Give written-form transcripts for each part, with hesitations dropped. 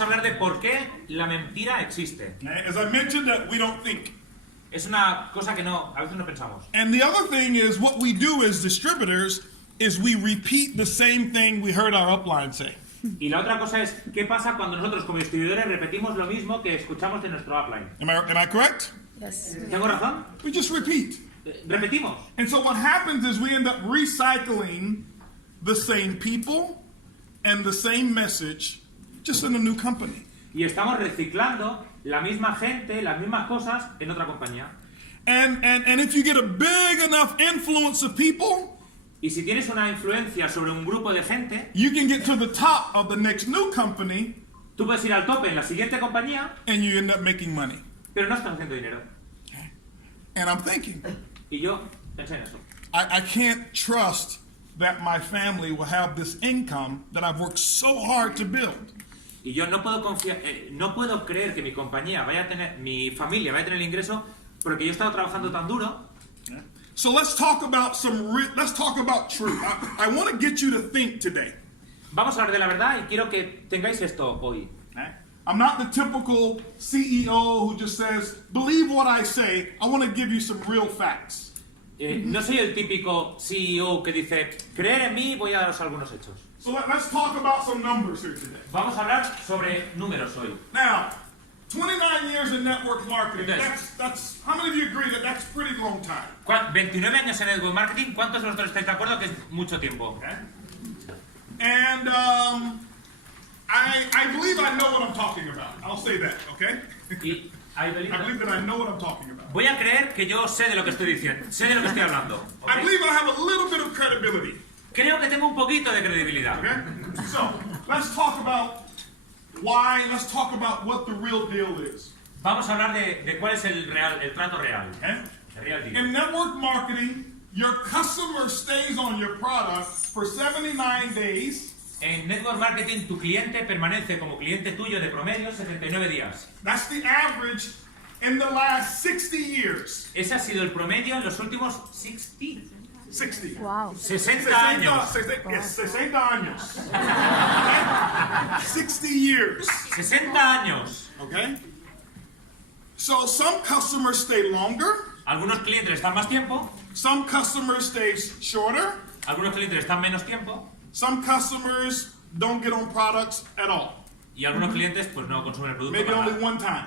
a hablar de por qué la mentira existe. As I mentioned, that we don't think. Es una cosa que a veces no pensamos. And the other thing is what we do as distributors is we repeat the same thing we heard our upline say. Y la otra cosa es, ¿qué pasa cuando nosotros como distribuidores repetimos lo mismo que escuchamos de nuestro upline? Am I correct? Yes. ¿Tengo razón? We just repeat. Repetimos. And so what happens is we end up recycling the same people and the same message just in a new company. Y estamos reciclando la misma gente, las mismas cosas en otra compañía. And if you get a big enough influence of people, Y si tienes una influencia sobre un grupo de gente, you can get to the top of the next new company tú puedes ir al tope en la siguiente compañía, and you end up making money. pero no estás haciendo dinero. And I'm thinking, Y yo pensé en eso. I can't trust that my family will have this income that I've worked so hard to build. Y yo no puedo no puedo creer que mi compañía mi familia vaya a tener el ingreso porque yo he estado trabajando tan duro. So let's talk about truth. I want to get you to think today. Vamos a hablar de la verdad y quiero que tengáis esto hoy. I'm not the typical CEO who just says, believe what I say. I want to give you some real facts. No soy el típico CEO que dice, creer en mí, voy a daros algunos hechos. So let's talk about some numbers here today. Vamos a hablar sobre números hoy. Now, 29 years in network marketing, Yes. that's how many of you agree that that's a pretty long time? 29 años en network marketing, ¿cuántos de vosotros estáis de acuerdo que es mucho tiempo? Okay. And I believe I know what I'm talking about. I'll say that, okay? Y I believe I believe that I know what I'm talking about. Voy a creer que yo sé de lo que estoy diciendo, sé de lo que estoy hablando. ¿Ok? I believe I have a little bit of credibility. Creo que tengo un poquito de credibilidad. Okay? So, let's talk about why, let's talk about what the real deal is. Vamos a hablar de cuál es el trato real. Okay? El real deal. In network marketing, your customer stays on your product for 79 days. En network marketing, tu cliente permanece como cliente tuyo de promedio 79 días. That's the average in the last 60 years. Ese ha sido el promedio en los últimos 60 Wow. 60 años. 60 años. Okay? 60 years. 60 años. Okay? So some customers stay longer. Algunos clientes están más tiempo, Some customers stay shorter. algunos clientes están menos tiempo Some customers don't get on products at all. y algunos clientes pues no consumen el producto Maybe para only nada. one time.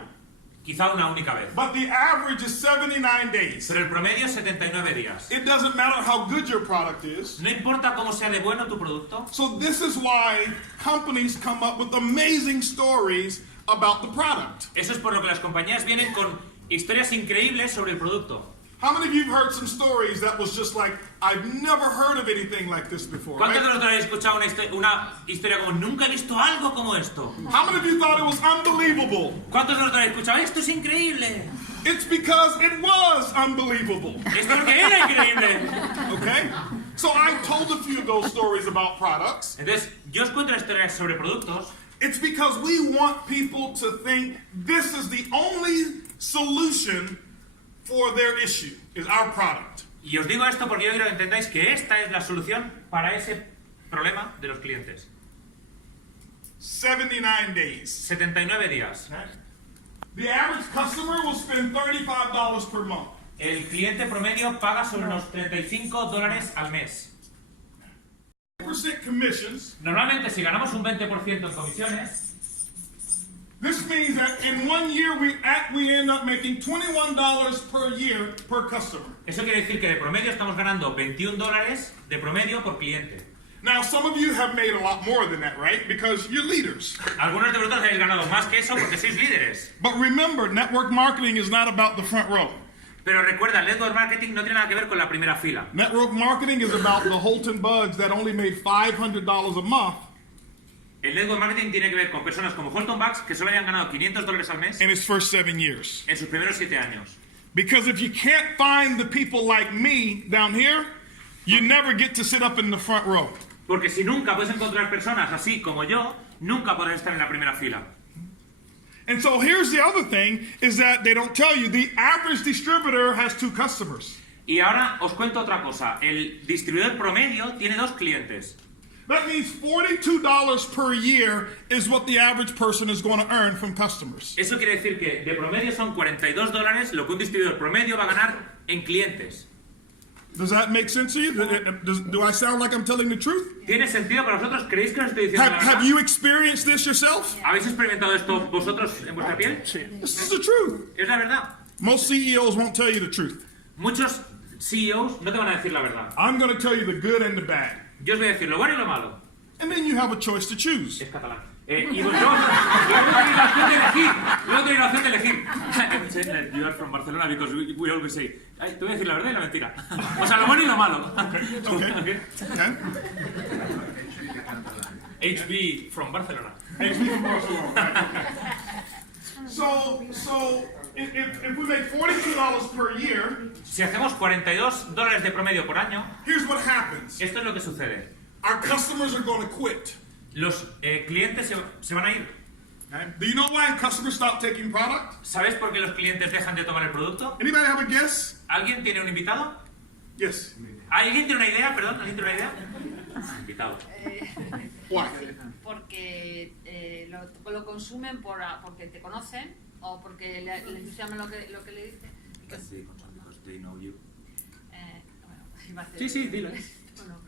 Quizá una única vez. But the average is 79 days. Pero el promedio es 79 días. It doesn't matter how good your product is. No importa cómo sea de bueno tu producto. So this is why companies come up with amazing stories about the product. Eso es por lo que las compañías vienen con historias increíbles sobre el producto. How many of you have heard some stories that was just like, I've never heard of anything like this before? ¿Cuántos de Right? vosotros habéis escuchado una historia como nunca he visto algo como esto? How many of you thought it was unbelievable? ¿Cuántos de vosotros habéis escuchado esto es increíble? It's because it was unbelievable. Es porque era increíble. Okay? So I told a few of those stories about products. Entonces, yo os cuento historias sobre productos. It's because we want people to think this is the only solution for their issue, is our product. Y os digo esto porque yo quiero que entendáis que esta es la solución para ese problema de los clientes. 79 days. 79 días. The average customer will spend $35 per month. El cliente promedio paga sobre unos $35 al mes. % commissions. Normalmente si ganamos un 20% en comisiones, This means that in 1 year we end up making $21 per year per customer. eso quiere decir que de promedio estamos ganando $21 de promedio por cliente. Now some of you have made a lot more than that, right? Because you're leaders. Algunos de vosotros habéis ganado más que eso porque sois líderes. But remember, network marketing is not about the front row. Pero recuerda, el network marketing no tiene nada que ver con la primera fila. Network marketing is about the Holton bugs that only made $500 a month. El network marketing tiene que ver con personas como Holton Bucks que solo habían ganado $500 al mes in its first 7 years. en sus primeros 7 años. Because if you can't find the people like me down here, you never get to sit up in the front row. Porque si nunca puedes encontrar personas así como yo, nunca podrás estar en la primera fila. And so here's the other thing, is that they don't tell you, the average distributor has 2 customers. Y ahora os cuento otra cosa. El distribuidor promedio tiene 2 clientes. That means $42 per year is what the average person is going to earn from customers. Eso quiere decir que de promedio son $42 lo que un distribuidor promedio va a ganar en clientes. Does that make sense to you? Do I sound like I'm telling the truth? ¿Tiene sentido para vosotros? ¿Creéis que os estoy diciendo la Have verdad? you experienced this yourself? ¿Habéis experimentado esto vosotros en vuestra piel? This is the truth. Es la verdad. Most CEOs won't tell you the truth. Muchos CEOs no te van a decir la verdad. I'm going to tell you the good and the bad. Yo os voy a decir lo bueno y lo malo. And then you have a choice to choose. Es catalán. Y vosotros, luego tenéis la opción de elegir. Luego tenéis la opción de elegir. I'm saying that you are from Barcelona because we always say, te voy a decir la verdad y la mentira. O sea, lo bueno y lo malo. Okay. HB from Barcelona. So if we make $42 per year, Si hacemos $42 de promedio por año, here's what happens. esto es lo que sucede. Our customers are going to quit. Los clientes se van a ir. Okay? Do you know why customers stop taking product? ¿Sabes por qué los clientes dejan de tomar el producto? Anybody have a guess? ¿Alguien tiene un invitado? Yes. ¿Alguien tiene una idea? Perdón, ¿alguien tiene una idea? Invitado. Why? Porque lo consumen porque te conocen o porque les llaman lo que le dicen. Sí, dilo.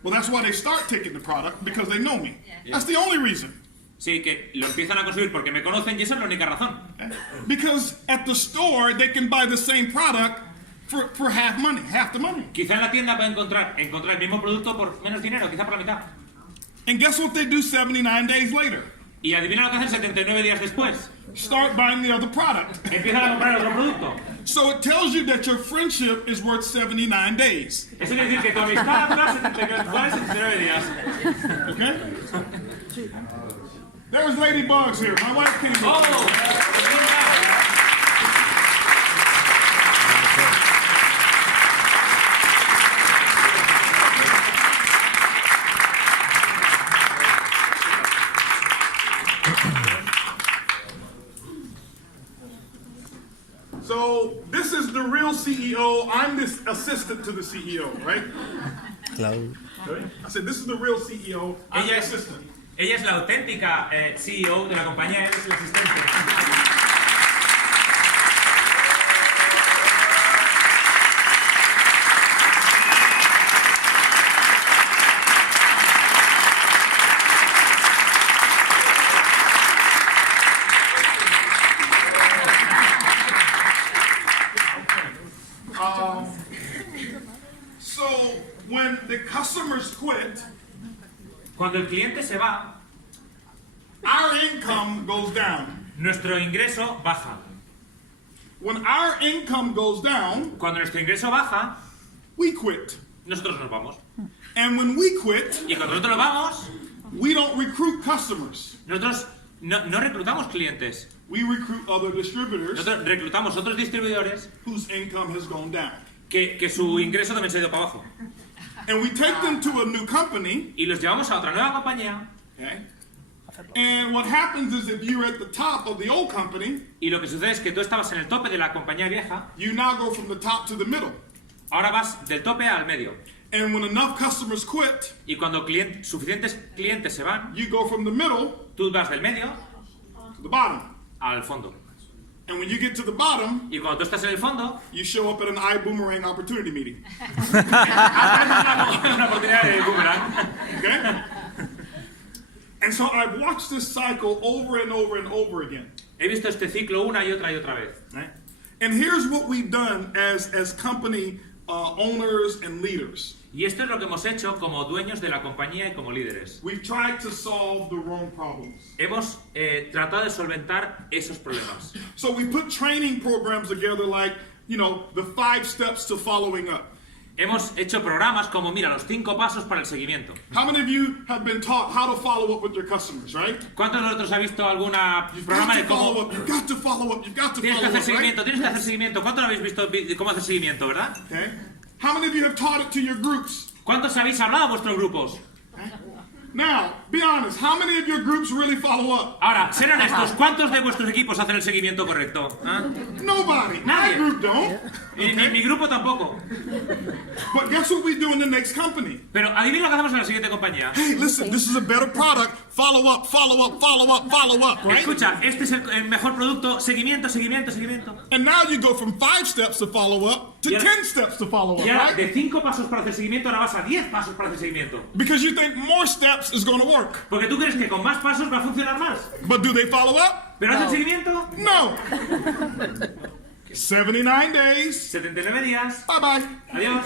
Well, that's why they start taking the product, because they know me. Yeah. That's the only reason. Sí, que lo empiezan a consumir porque me conocen y esa es la única razón. Because at the store, they can buy the same product for half the money. Quizá en la tienda pueden encontrar el mismo producto por menos dinero, quizá por la mitad. And guess what they do 79 days later? Y adivina lo que hacen 79 días después. Start buying the other product. Empiezan a comprar otro producto. So it tells you that your friendship is worth 79 days. Eso quiere decir que tu amistad dura 79 días. Okay? There's ladybugs here. My wife came ¡Oh! over. So this is the real CEO. I'm this assistant to the CEO, right? Claro. I said this is the real CEO. I'm the Ella assistant. es la auténtica CEO de la compañía, él es el asistente. So when the customers quit, Cuando el cliente se va, our income goes down. nuestro ingreso baja. When our income goes down, Cuando nuestro ingreso baja, we quit. nosotros nos vamos. And when we quit, Y cuando nosotros nos vamos, we don't recruit customers. nosotros no reclutamos clientes. We recruit other distributors Nosotros reclutamos otros distribuidores whose income has gone down. que su ingreso también se ha ido para abajo. And we take them to a new company. Y los llevamos a otra nueva compañía. Okay? And what happens is if you're at the top of the old company, Y lo que sucede es que tú estabas en el tope de la compañía vieja, you now go from the top to the middle. ahora vas del tope al medio. And when enough customers quit, Y cuando suficientes clientes se van, you go from the middle tú vas del medio to the bottom. al fondo. And when you get to the bottom, Y cuando tú estás en el fondo, you show up at an ibüümerang opportunity meeting. una oportunidad de boomerang. Okay? And so I've watched this cycle over and over and over again. He visto este ciclo una y otra vez. Right? And here's what we've done as company owners and leaders. Y esto es lo que hemos hecho como dueños de la compañía y como líderes. We've tried to solve the wrong problems. Hemos tratado de solventar esos problemas. So we put training programs together like, the 5 steps to following up. Hemos hecho programas como, mira, los 5 pasos para el seguimiento. How many of you have been taught how to follow up with your customers, right? ¿Cuántos de vosotros habéis visto algún You've programa got de to follow cómo... up, you've got to follow up, you've got to Tienes que follow hacer up, right? seguimiento, tienes que hacer seguimiento. ¿Cuántos habéis visto cómo hacer seguimiento, verdad? Okay. How many of you have taught it to your groups? ¿Cuántos habéis hablado a vuestros grupos? Now, Be honest, how many of your groups really follow up? Ahora, ser honestos, ¿cuántos de vuestros equipos hacen el seguimiento correcto? ¿Ah? Nobody. My Nadie. group don't. Ni mi grupo tampoco. But guess what we do in the next company? Pero adivina lo que hacemos en la siguiente compañía. Hey, listen, this is a better product. Follow up, follow up, follow up, follow up, right? Escucha, este es el mejor producto, seguimiento, seguimiento, seguimiento. And now you go from 5 steps to follow up to Y ahora- 10 steps to follow up, Y ahora, right? de 5 pasos para hacer seguimiento, ahora vas a 10 pasos para hacer seguimiento. Because you think more steps is going to work. Porque tú crees que con más pasos va a funcionar más. But do they follow up? ¿Pero hacen seguimiento? No. 79 days. 79 días. Bye bye. Adiós.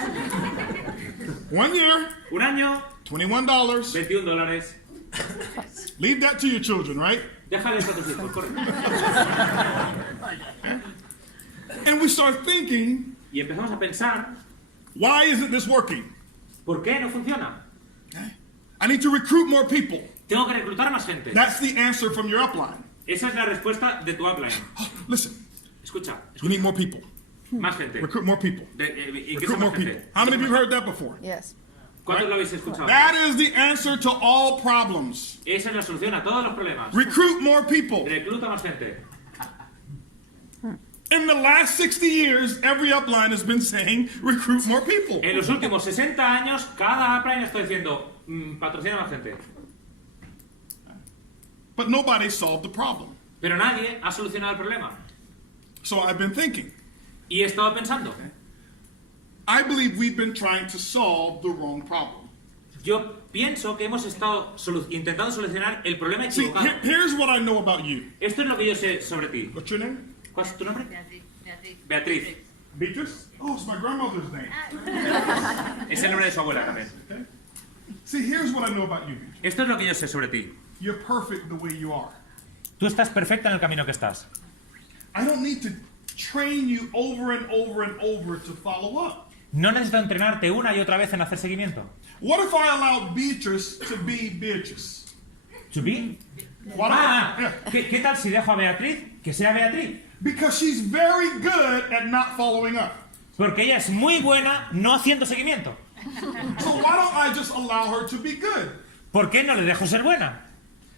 1 year. Un año. $21. $21. Leave that to your children, right? Déjales a tus hijos, corre. And we start thinking, Y empezamos a pensar, why isn't this working? ¿por qué no funciona? I need to recruit more people. Tengo que reclutar más gente. That's the answer from your upline. Esa es la respuesta de tu upline. Listen, Escucha, you need more people. más gente. Recruit more people. ¿Y qué Recruit son more más people. gente? How many of you heard that before? Yes. ¿Cuántos lo habéis escuchado? That is the answer to all problems. Esa es la solución a todos los problemas. Recruit more people. Recluta más gente. In the last 60 years, every upline has been saying, recruit more people. En los últimos 60 años, cada upline está diciendo, patrocina más gente. But nobody solved the problem. Pero nadie ha solucionado el problema. So I've been thinking. Y he estado pensando, I believe we've been trying to solve the wrong problem. yo pienso que hemos estado intentando solucionar el problema See, equivocado. here's what I know about you. Esto es lo que yo sé sobre ti. What's your name? ¿Cuál es tu nombre? Beatriz. Beatriz. Beatrice? Oh, it's my grandmother's name. Es el nombre de su abuela también. Okay. See, here's what I know about you. Beatrice. Esto es lo que yo sé sobre ti. You're perfect the way you are. Tú estás perfecta en el camino que estás. I don't need to train you over and over and over to follow up. No necesito entrenarte una y otra vez en hacer seguimiento. What if I allow Beatrice to be Beatrice? ¿To be? What Ah, ¿qué tal si dejo a Beatriz que sea Beatriz? Because she's very good at not following up. Porque ella es muy buena no haciendo seguimiento. So why don't I just allow her to be good? ¿Por qué no le dejo ser buena?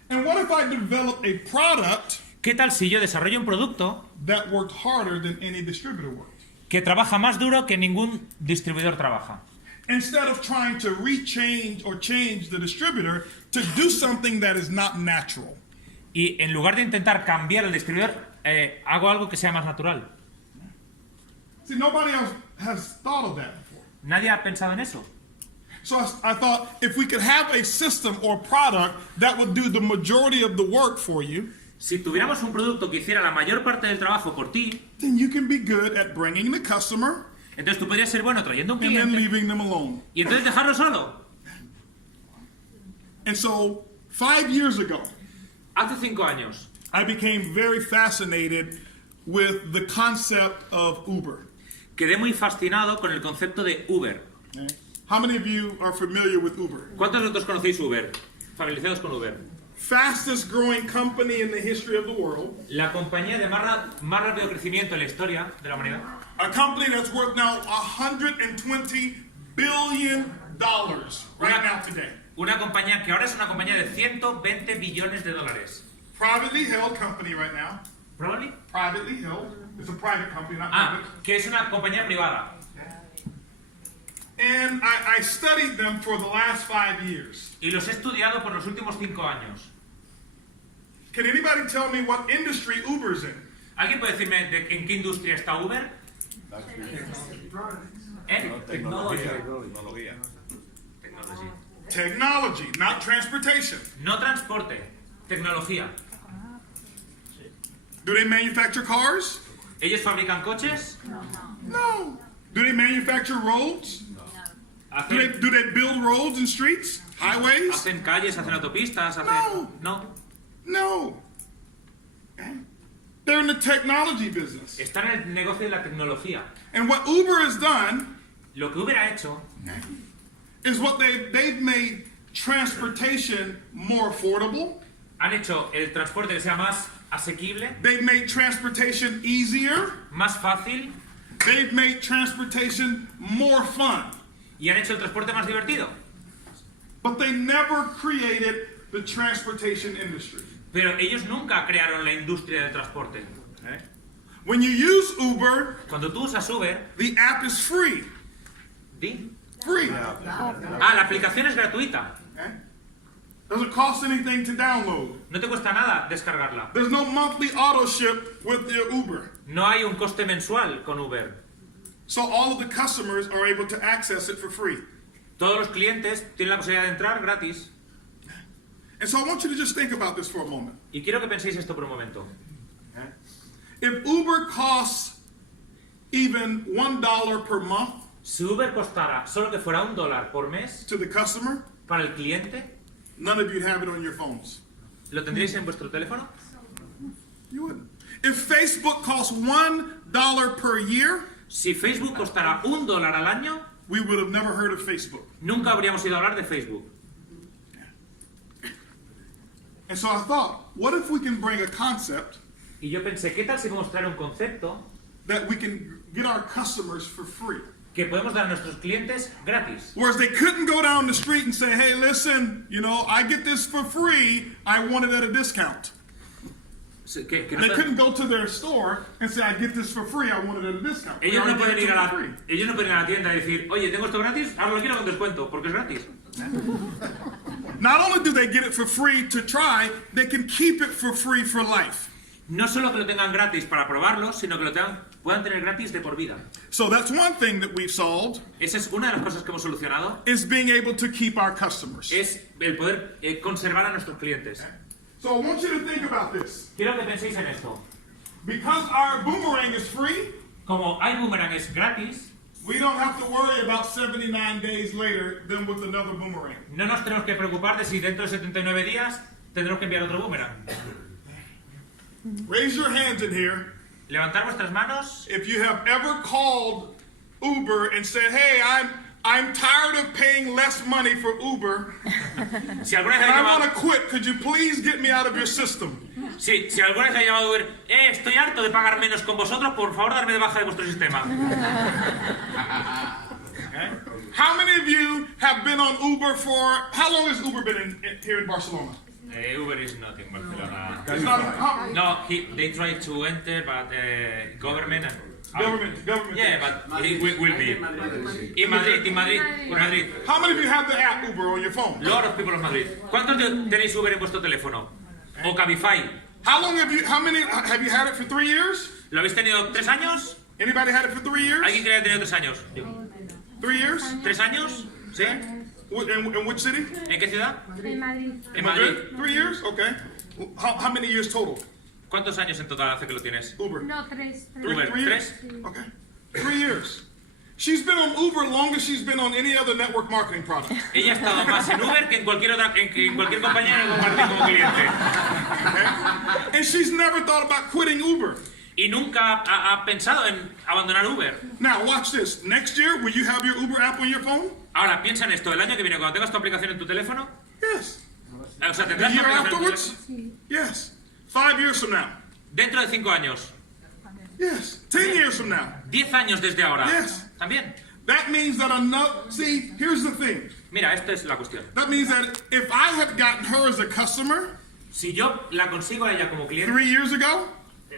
And what if I develop a product ¿Qué tal si yo desarrollo un producto that worked harder than any distributor worked? que trabaja más duro que ningún distribuidor trabaja? Instead of trying to rechange or change the distributor to do something that is not natural. Y en lugar de intentar cambiar al distribuidor, hago algo que sea más natural. See, nobody else has thought of that before. Nadie ha pensado en eso. So I thought if we could have a system or product that would do the majority of the work for you, Si tuviéramos un producto que hiciera la mayor parte del trabajo por ti, then you can be good at bringing the customer entonces tú podrías ser bueno trayendo un and then cliente leaving them alone. y entonces dejarlo solo. And so 5 years ago, Hace 5 años I became very fascinated with the concept of Uber. quedé muy fascinado con el concepto de Uber. Okay? How many of you are familiar with Uber? ¿Cuántos de vosotros conocéis Uber? Familiarizados con Uber. Fastest growing company in the history of the world. La compañía de más rápido crecimiento en la historia de la humanidad. A company that's worth now $120 billion right now today. Una compañía que ahora es una compañía de 120 billones de dólares. Privately held company right now. ¿Probably? Privately held. It's a private company, not Ah, public. que es una compañía privada. And I studied them for the last 5 years. Y los he estudiado por los últimos 5 años. Can anybody tell me what industry Uber's in? ¿Alguien puede decirme en qué industria está Uber? ¿Eh? Tecnología. Tecnología. Technology, not transportation. No transporte, tecnología. Do they manufacture cars? ¿Ellos fabrican coches? No. Do they manufacture roads? Do they build roads and streets? Highways? ¿Hacen calles, hacen autopistas? Hacen... No. No. They're in the technology business. Están en el negocio de la tecnología. And what Uber has done Lo que Uber ha hecho is what they've made transportation more affordable. han hecho el transporte que sea más asequible, They've made transportation easier. más fácil They've made transportation more fun. y han hecho el transporte más divertido. But they never created the transportation industry. Pero ellos nunca crearon la industria del transporte. Okay? When you use Uber, Cuando tú usas Uber, the app is free. Free. la aplicación es gratuita. Okay? Doesn't cost anything to download. No te cuesta nada descargarla. There's no monthly auto ship with your Uber. No hay un coste mensual con Uber. So all of the customers are able to access it for free. Todos los clientes tienen la posibilidad de entrar gratis. And so I want you to just think about this for a moment. Y quiero que penséis esto por un momento. If Uber costs even $1 per month Si Uber costara solo que fuera $1 por mes to the customer, para el cliente, none of you'd have it on your phones. ¿lo tendríais en vuestro teléfono? You wouldn't. If Facebook costs $1 per year, Si Facebook costara $1 al año, we would have never heard of Facebook. nunca habríamos ido a hablar de Facebook. And so I thought, what if we can bring a concept Y yo pensé, ¿qué tal si podemos traer un concepto that we can get our customers for free? que podemos dar a nuestros clientes gratis? Whereas they couldn't go down the street and say, hey, listen, I get this for free, I want it at a discount. Que They couldn't go to their store and say, I get this for free, I want it at a discount. ellos no pueden ir a For la, free. ellos no pueden ir a la tienda y decir, oye, tengo esto gratis, ahora lo quiero con descuento, porque es gratis. Not only do they get it for free to try, they can keep it for free for life. No solo que lo tengan gratis para probarlo, sino que lo puedan tener gratis de por vida. So that's one thing that we've solved, Esa es una de las cosas que hemos solucionado, is being able to keep our customers. es el poder conservar a nuestros clientes. So I want you to think about this. Quiero que penséis en esto. Because our boomerang is free, Como ibüümerang es gratis, we don't have to worry about 79 days later then with another boomerang. no nos tenemos que preocupar de si dentro de 79 días tendremos que enviar otro boomerang. Raise your hands in here Levantar vuestras manos if you have ever called Uber and said, hey, I'm tired of paying less money for Uber si alguna vez and ha I want llamado, to quit. Could you please get me out of your system? si alguna vez ha llamado Uber, estoy harto de pagar menos con vosotros, por favor darme de baja de vuestro sistema. How many of you have been on Uber for, how long has Uber been here in Barcelona? Uber is not in Barcelona. It's not how, No, they try to enter, but government. government. Yeah, but it will be. In Madrid. How many of you have the app Uber on your phone? Lot of people of Madrid. ¿Cuántos tenéis Uber en vuestro teléfono? O Cabify. How many have you had it for 3 years? ¿Lo habéis tenido 3 años? Anybody had it for 3 years? ¿Alguien que haya tenido 3 años? 3 years? ¿3 años? ¿Sí? In which city? ¿En qué ciudad? En Madrid. En Madrid. 3 years? Okay. How many years total? ¿Cuántos años en total hace que lo tienes? Uber. No, tres. Uber, 3 years? 3. Okay. 3 years. She's been on Uber longer she's been on any other network marketing product. Ella ha estado más en Uber que en cualquier otra, en cualquier compañía de marketing como cliente. Okay? And she's never thought about quitting Uber. Y nunca ha pensado en abandonar Uber. Now watch this. Next year, will you have your Uber app on your phone? Ahora, piensa en esto. El año que viene, cuando tengas tu aplicación en tu teléfono, Yes. o sea, The tendrás tu year aplicación en tu afterwards? teléfono. Yes. 5 years from now? Dentro de 5 años. Yes. 10 years from now? 10 años desde ahora. Yes. También. That means that see, here's the thing. Mira, esta es la cuestión. That means that if I had gotten her as a customer Si yo la consigo a ella como cliente, 3 years ago,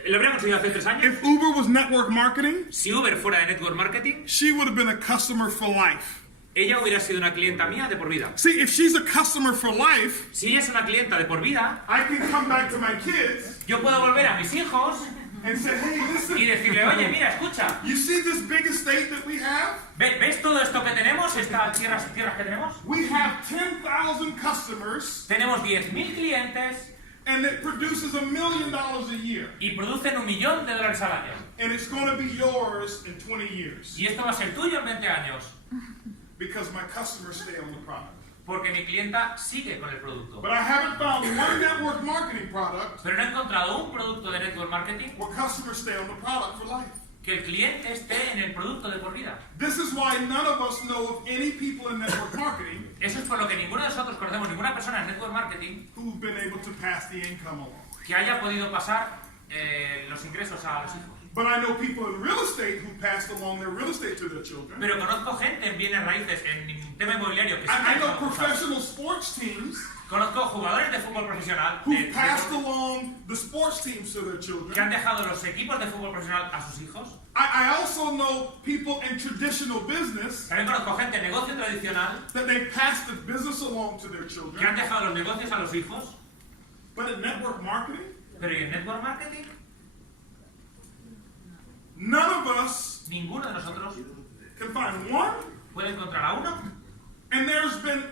lo habría conseguido hace 3 años. if Uber was network marketing, Si Uber fuera de network marketing, she would have been a customer for life. ella hubiera sido una clienta mía de por vida. See, if she's a customer for life, Si ella es una clienta de por vida, I can come back to my kids yo puedo volver a mis hijos and say, hey, y listen, decirle, oye, mira, escucha, you see this big estate that we have? ¿ves todo esto que tenemos, estas tierras que tenemos? We have 10,000 customers Tenemos 10.000 clientes and it produces $1 million a year. y producen $1 millón al año. And it's going to be yours in 20 years Y esto va a ser tuyo en 20 años, because my customers stay on the product. porque mi clienta sigue con el producto. But I haven't found one network marketing product Pero no he encontrado un producto de network marketing where customers stay on the product for life. que el cliente esté en el producto de por vida. This is why none of us know of any people in network marketing Eso es por lo que ninguno de nosotros conocemos ninguna persona en network marketing who've been able to pass the income along. que haya podido pasar los ingresos a los hijos. But I know people in real estate who passed along their real estate to their children. Pero conozco gente en bienes raíces, en tema inmobiliario, que sí I que know ha pasado. professional sports teams Conozco jugadores de fútbol profesional who passed along the sports teams to their que children. han dejado los equipos de fútbol profesional a sus hijos. I also know people in traditional business También conozco gente de negocio tradicional that they passed the business along to their que children. han dejado los negocios a los hijos. But in network marketing, Pero ¿y en network marketing? none of us Ninguno de nosotros can find one, puede encontrar a uno. and there's been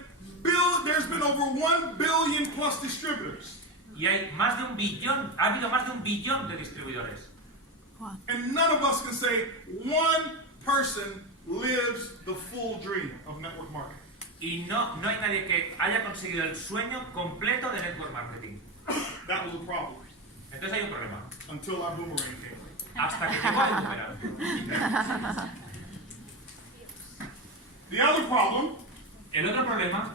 over 1 billion plus distributors. Y hay más de 1 billón, ha habido más de 1 billón de distribuidores. And none of us can say one person lives the full dream of network marketing. Y no hay nadie que haya conseguido el sueño completo de network marketing. That was a problem Entonces hay un problema. until ibüümerang came. Hasta que llegó el boomerang. The other problem El otro problema,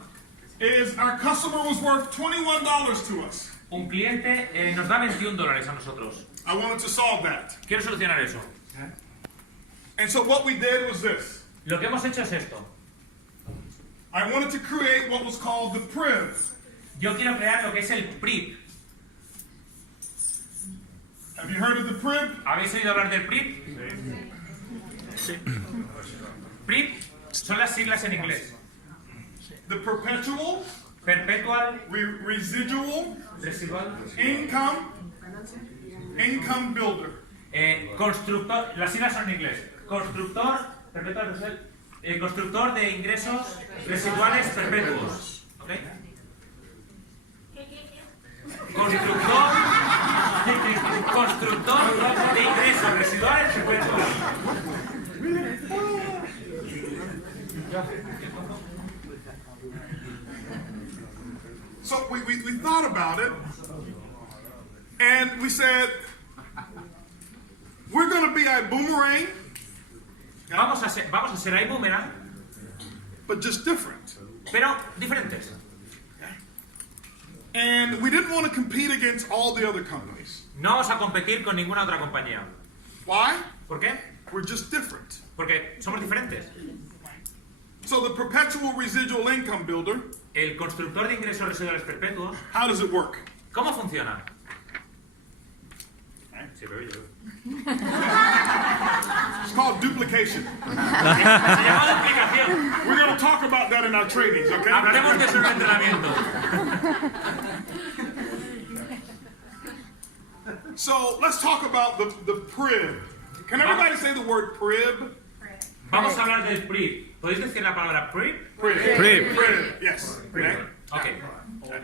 is our customer was worth $21 to us. un cliente nos da $21 a nosotros. I wanted to solve that. Quiero solucionar eso. And so what we did was this. Lo que hemos hecho es esto. I wanted to create what was called the PRIV. Yo quiero crear lo que es el PRIP. Have you heard of the PRIV? ¿Habéis oído hablar del PRIP? Sí. PRIP son las siglas en inglés. The Perpetual Perpetual, Residual Residual, Income Builder. constructor, las siglas son en inglés. Constructor, perpetual, constructor de ingresos residuales perpetuos. ¿Ok? Constructor de ingresos residuales perpetuos. So we thought about it, and we said, we're going to be ibüümerang, Vamos a ser ibüümerang, but just different. pero diferentes. And we didn't want to compete against all the other companies. No vamos a competir con ninguna otra compañía. Why? ¿Por qué? We're just different. Porque somos diferentes. So the Perpetual Residual Income Builder, El constructor de ingresos residuales perpetuos, how does it work? ¿cómo funciona? Sí, pero yo. It's called duplication. Se llama duplicación. We're going to talk about that in our trainings, okay? Hablaremos de eso en el entrenamiento. So let's talk about the PRIV. Can everybody say the word PRIV? Vamos a hablar del PRIP. ¿Podéis decir la palabra PRIP? PRIV. PRIV. Yes. Okay. Ok.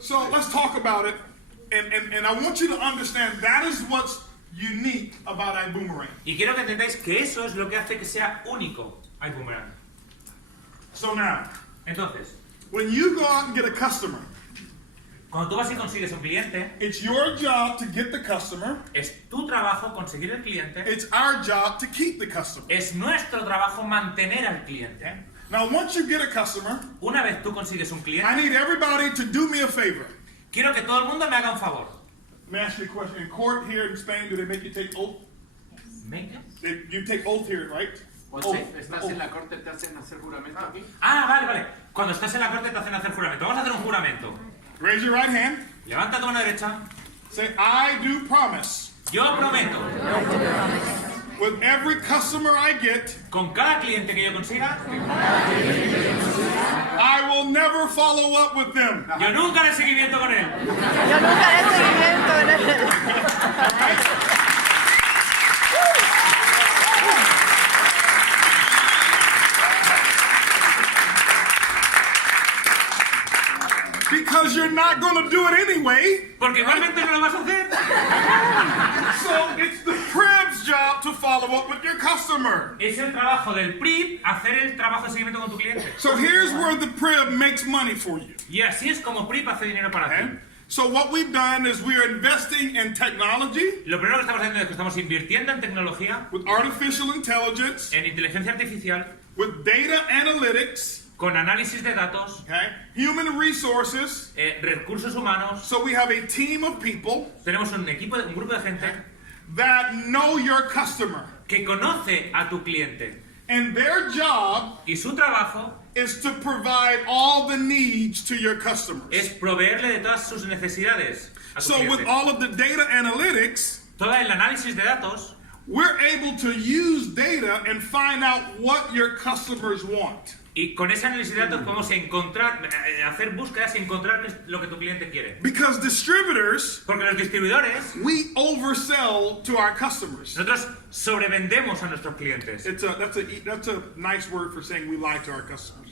So let's talk about it, and I want you to understand that is what's unique about ibüümerang. Y quiero que entendáis que eso es lo que hace que sea único ibüümerang. So now, Entonces, when you go out and get a customer, cuando tú vas y consigues un cliente, it's your job to get the customer. es tu trabajo conseguir el cliente, It's our job to keep the customer. es nuestro trabajo mantener al cliente. Now, once you get a customer, Una vez tú consigues un I cliente, need everybody to do me a favor. quiero que todo el mundo me haga un favor. Let me ask you a question. In court here in Spain, do they make you take oath? Venga. You take oath here, right? Pues Oath. sí, estás en la corte, te hacen hacer juramento aquí. Ah, vale. Cuando estás en la corte te hacen hacer juramento. Vamos a hacer un juramento. Raise your right hand. Levanta tu mano derecha. Say, I do promise. Yo prometo, With every customer I get, con cada cliente que yo consiga, I will never follow up with them. yo nunca haré seguimiento con él. Yo nunca haré seguimiento en el... Because you're not going to do it anyway. Porque igualmente no lo vas a hacer. So it's the PRIV's job to follow up with your customer. Es el trabajo del PRIP hacer el trabajo de seguimiento con tu cliente. So here's where the PRIV makes money for you. Y así es como PRIP hace dinero para ti. Okay? So what we've done is we're investing in technology, Lo primero que estamos haciendo es que estamos invirtiendo en tecnología, with artificial intelligence, en inteligencia artificial, with data analytics, con análisis de datos, okay, human resources. recursos humanos. So we have a team of people Tenemos un grupo de gente that know your customer. que conoce a tu cliente. And their job Y su trabajo is to provide all the needs to your customers. es proveerle de todas sus necesidades a tu So with cliente. all of the data analytics, Todo el análisis de datos, we're able to use data and find out what your customers want. y con ese análisis de datos podemos encontrar, hacer búsquedas y encontrar qué es lo que tu cliente quiere. Because distributors, Porque los distribuidores, we oversell to our customers. nosotros sobrevendemos a nuestros clientes. That's a nice word for saying we lie to our customers.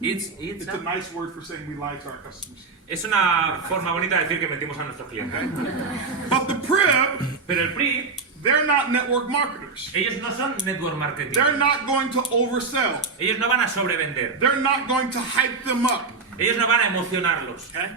It's a nice word for saying we lie to our customers. Es una forma bonita de decir que mentimos a nuestros clientes. But the PRIB, Pero el PRI, they're not network marketers. ellos no son network marketing. They're not going to oversell. Ellos no van a sobrevender. They're not going to hype them up. Ellos no van a emocionarlos. Okay?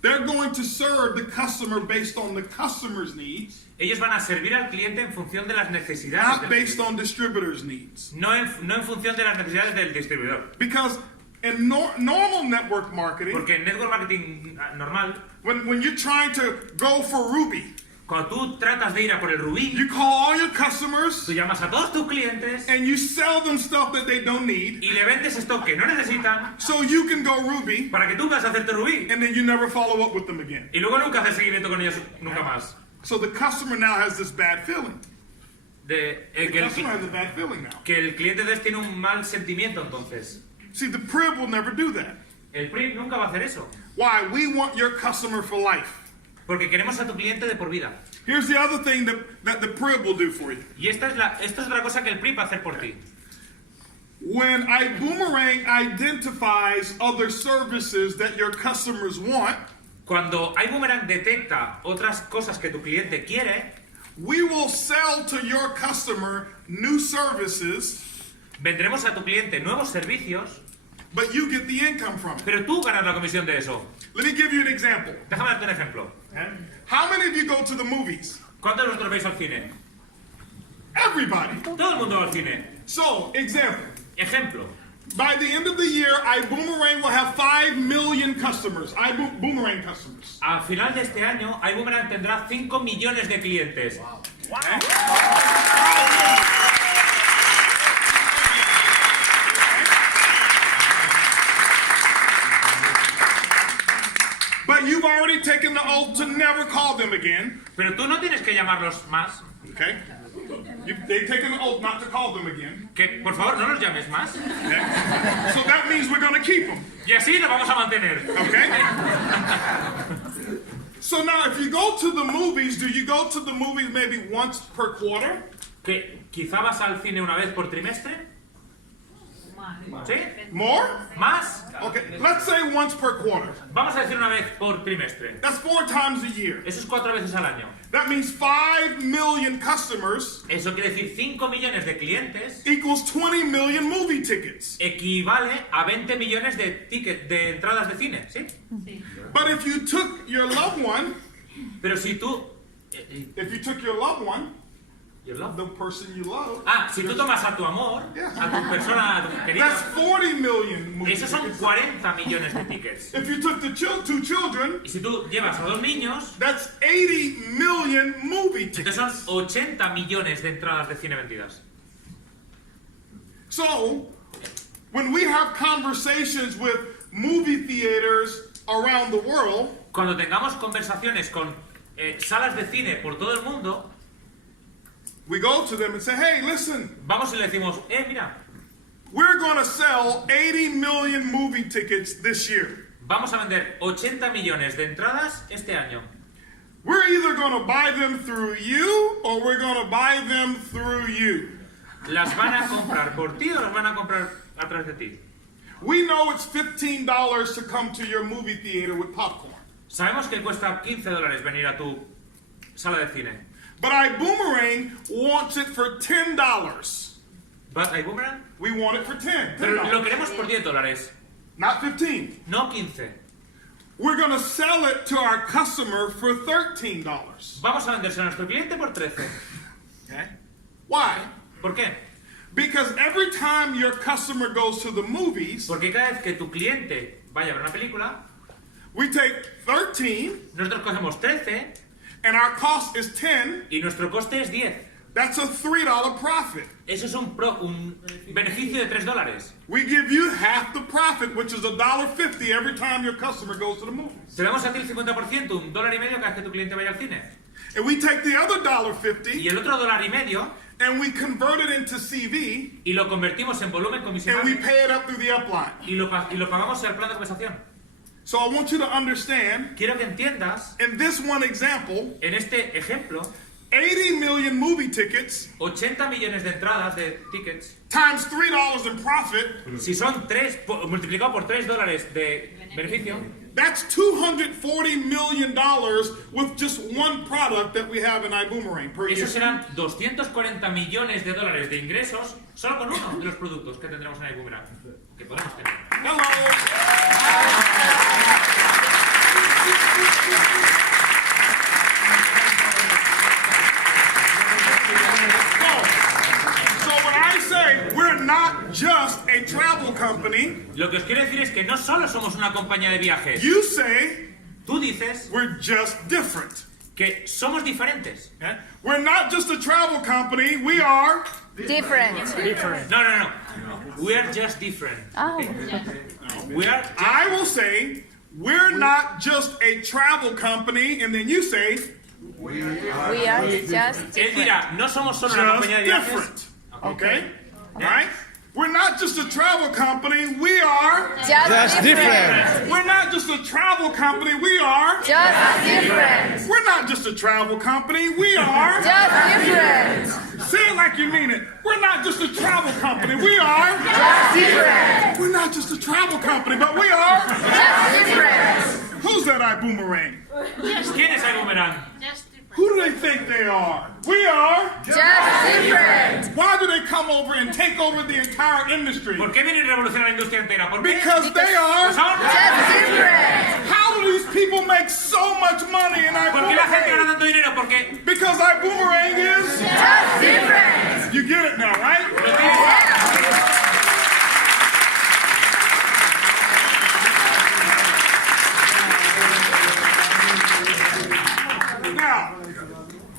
They're going to serve the customer based on the customer's needs, Ellos van a servir al cliente en función de las necesidades not del based cliente. on distributors' needs. No en función de las necesidades del distribuidor. Because in normal network marketing, Porque en network marketing normal, when you're trying to go for Ruby, cuando tú tratas de ir a por el rubí, you call all your customers tú llamas a todos tus clientes and you sell them stuff that they don't need, y le vendes esto que no necesitan so you can go Ruby, para que tú puedas hacerte rubí. and then you never follow up with them again. Y luego nunca haces seguimiento con ellos, nunca más. So the customer now has this bad feeling. Que The customer has a bad feeling now. el cliente de tiene un mal sentimiento entonces. See, the PRIB will never do that. El PRI nunca va a hacer eso. Why? We want your customer for life. Porque queremos a tu cliente de por vida. Here's the other thing that the PRIB will do for you. Y esta es otra cosa que el PRI va a hacer por ti. When ibüümerang identifies other services that your customers want, Cuando ibüümerang detecta otras cosas que tu cliente quiere, we will sell to your customer new services, vendremos a tu cliente nuevos servicios, but you get the income from it. pero tú ganas la comisión de eso. Let me give you an example. Déjame darte un ejemplo. How many of you go to the movies? ¿Cuántos de vosotros vais al cine? Everybody. Todo el mundo va al cine. So, example. Ejemplo. By the end of the year, ibüümerang will have 5 million customers. ibüümerang customers. Al final de este año, ibüümerang tendrá 5 millones de clientes. But you've already taken the oath to never call them again. Pero tú no tienes que llamarlos más. Okay? They've taken the oath not to call them again. Que, por favor, no los llames más. Okay? So that means we're going to keep them. Y así lo vamos a mantener. Okay? So now, if you go to the movies, do you go to the movies maybe once per quarter? Que quizá vas al cine una vez por trimestre. ¿Sí? More? ¿Más? Okay, let's say once per quarter. Vamos a decir una vez por trimestre. That's 4 times a year. Eso es 4 veces al año. That means 5 million customers Eso quiere decir 5 millones de clientes equals 20 million movie tickets. equivale a 20 millones de tickets, de entradas de cine, ¿sí? Sí. But if you took your loved one, Pero si tú... if you took your loved one, Your love? the person you love, Si tú tomas a tu amor, a tu persona, a tu querido, that's 40 million movie esos son tickets. 40 millones de tickets. If you took the 2 children, Y si tú llevas a 2 niños, that's 80 million movie entonces tickets. son 80 millones de entradas de cine vendidas. So, when we have conversations with movie theaters around the world, Cuando tengamos conversaciones con salas de cine por todo el mundo, we go to them and say, hey, listen, vamos y le decimos, mira, we're going to sell 80 million movie tickets this year. vamos a vender 80 millones de entradas este año. We're either going to buy them through you or we're going to buy them through you. ¿Las van a comprar por ti o las van a comprar a través de ti? We know it's $15 to come to your movie theater with popcorn. Sabemos que cuesta $15 venir a tu sala de cine. But ibüümerang wants it for $10. ¿Vas a ibüümerang? We want it for 10. Pero lo $10. queremos por $10, Not 15. no 15. We're going to sell it to our customer for $13. Vamos a vendérselo a nuestro cliente por 13. Okay? Why? ¿Por qué? Because every time your customer goes to the movies, Porque cada vez que tu cliente vaya a ver una película, we take 13 nosotros cogemos 13 and our cost is 10. y nuestro coste es 10. That's a $3 profit. Eso es un beneficio de $3. We give you half the profit, which is $1.50 every time your customer goes to the movies. Te damos a ti el 50%, $1.50 cada vez que tu cliente vaya al cine. And we take the other $1.50 Y el otro $1.50 and we convert it into CV y lo convertimos en volumen and we comisionado pay it up through the upline. y lo pagamos en el plan de compensación. So I want you to understand, Quiero que entiendas, in this one example, en este ejemplo, 80 million movie tickets 80 millones de entradas de tickets, times $3 in profit, si son multiplicado por $3 de beneficio, that's $240 million with just one product that we have in ibüümerang per year. esos serán 240 millones de dólares de ingresos solo con uno de los productos que tendremos en ibüümerang, que podemos tener. So when I say we're not just a travel company, Lo que os quiero decir es que no solo somos una compañía de viajes. you say Tú dices we're just different. que somos diferentes. We're not just a travel company, we are Different. No. We are just different. Oh. We are. I will say we're not just a travel company, and then you say We are just Él different. dirá, no somos solo una just compañía de viajes. different. Okay? Right? We're not just a travel company, we are. Just different. We're not just a travel company, we are. Just different. We're not just a travel company, we are. Just different. Say it like you mean it. We're not just a travel company, we are. Just different. We're not just a travel company, but we are. Just different. Who's that ibüümerang? ¿Quién es ibüümerang? Just different. Who do they think they are? We are. Just different. Why do they come over and take over the entire industry? ¿Por qué vienen y revolucionan la industria entera? ¿Por qué? Because they are. Son- Just different. How do these people make so much money in ¿Por qué la gente gana ibüümerang? tanto dinero? Porque Because ibüümerang is. Just different. You get it now, right? lo tienen. Now,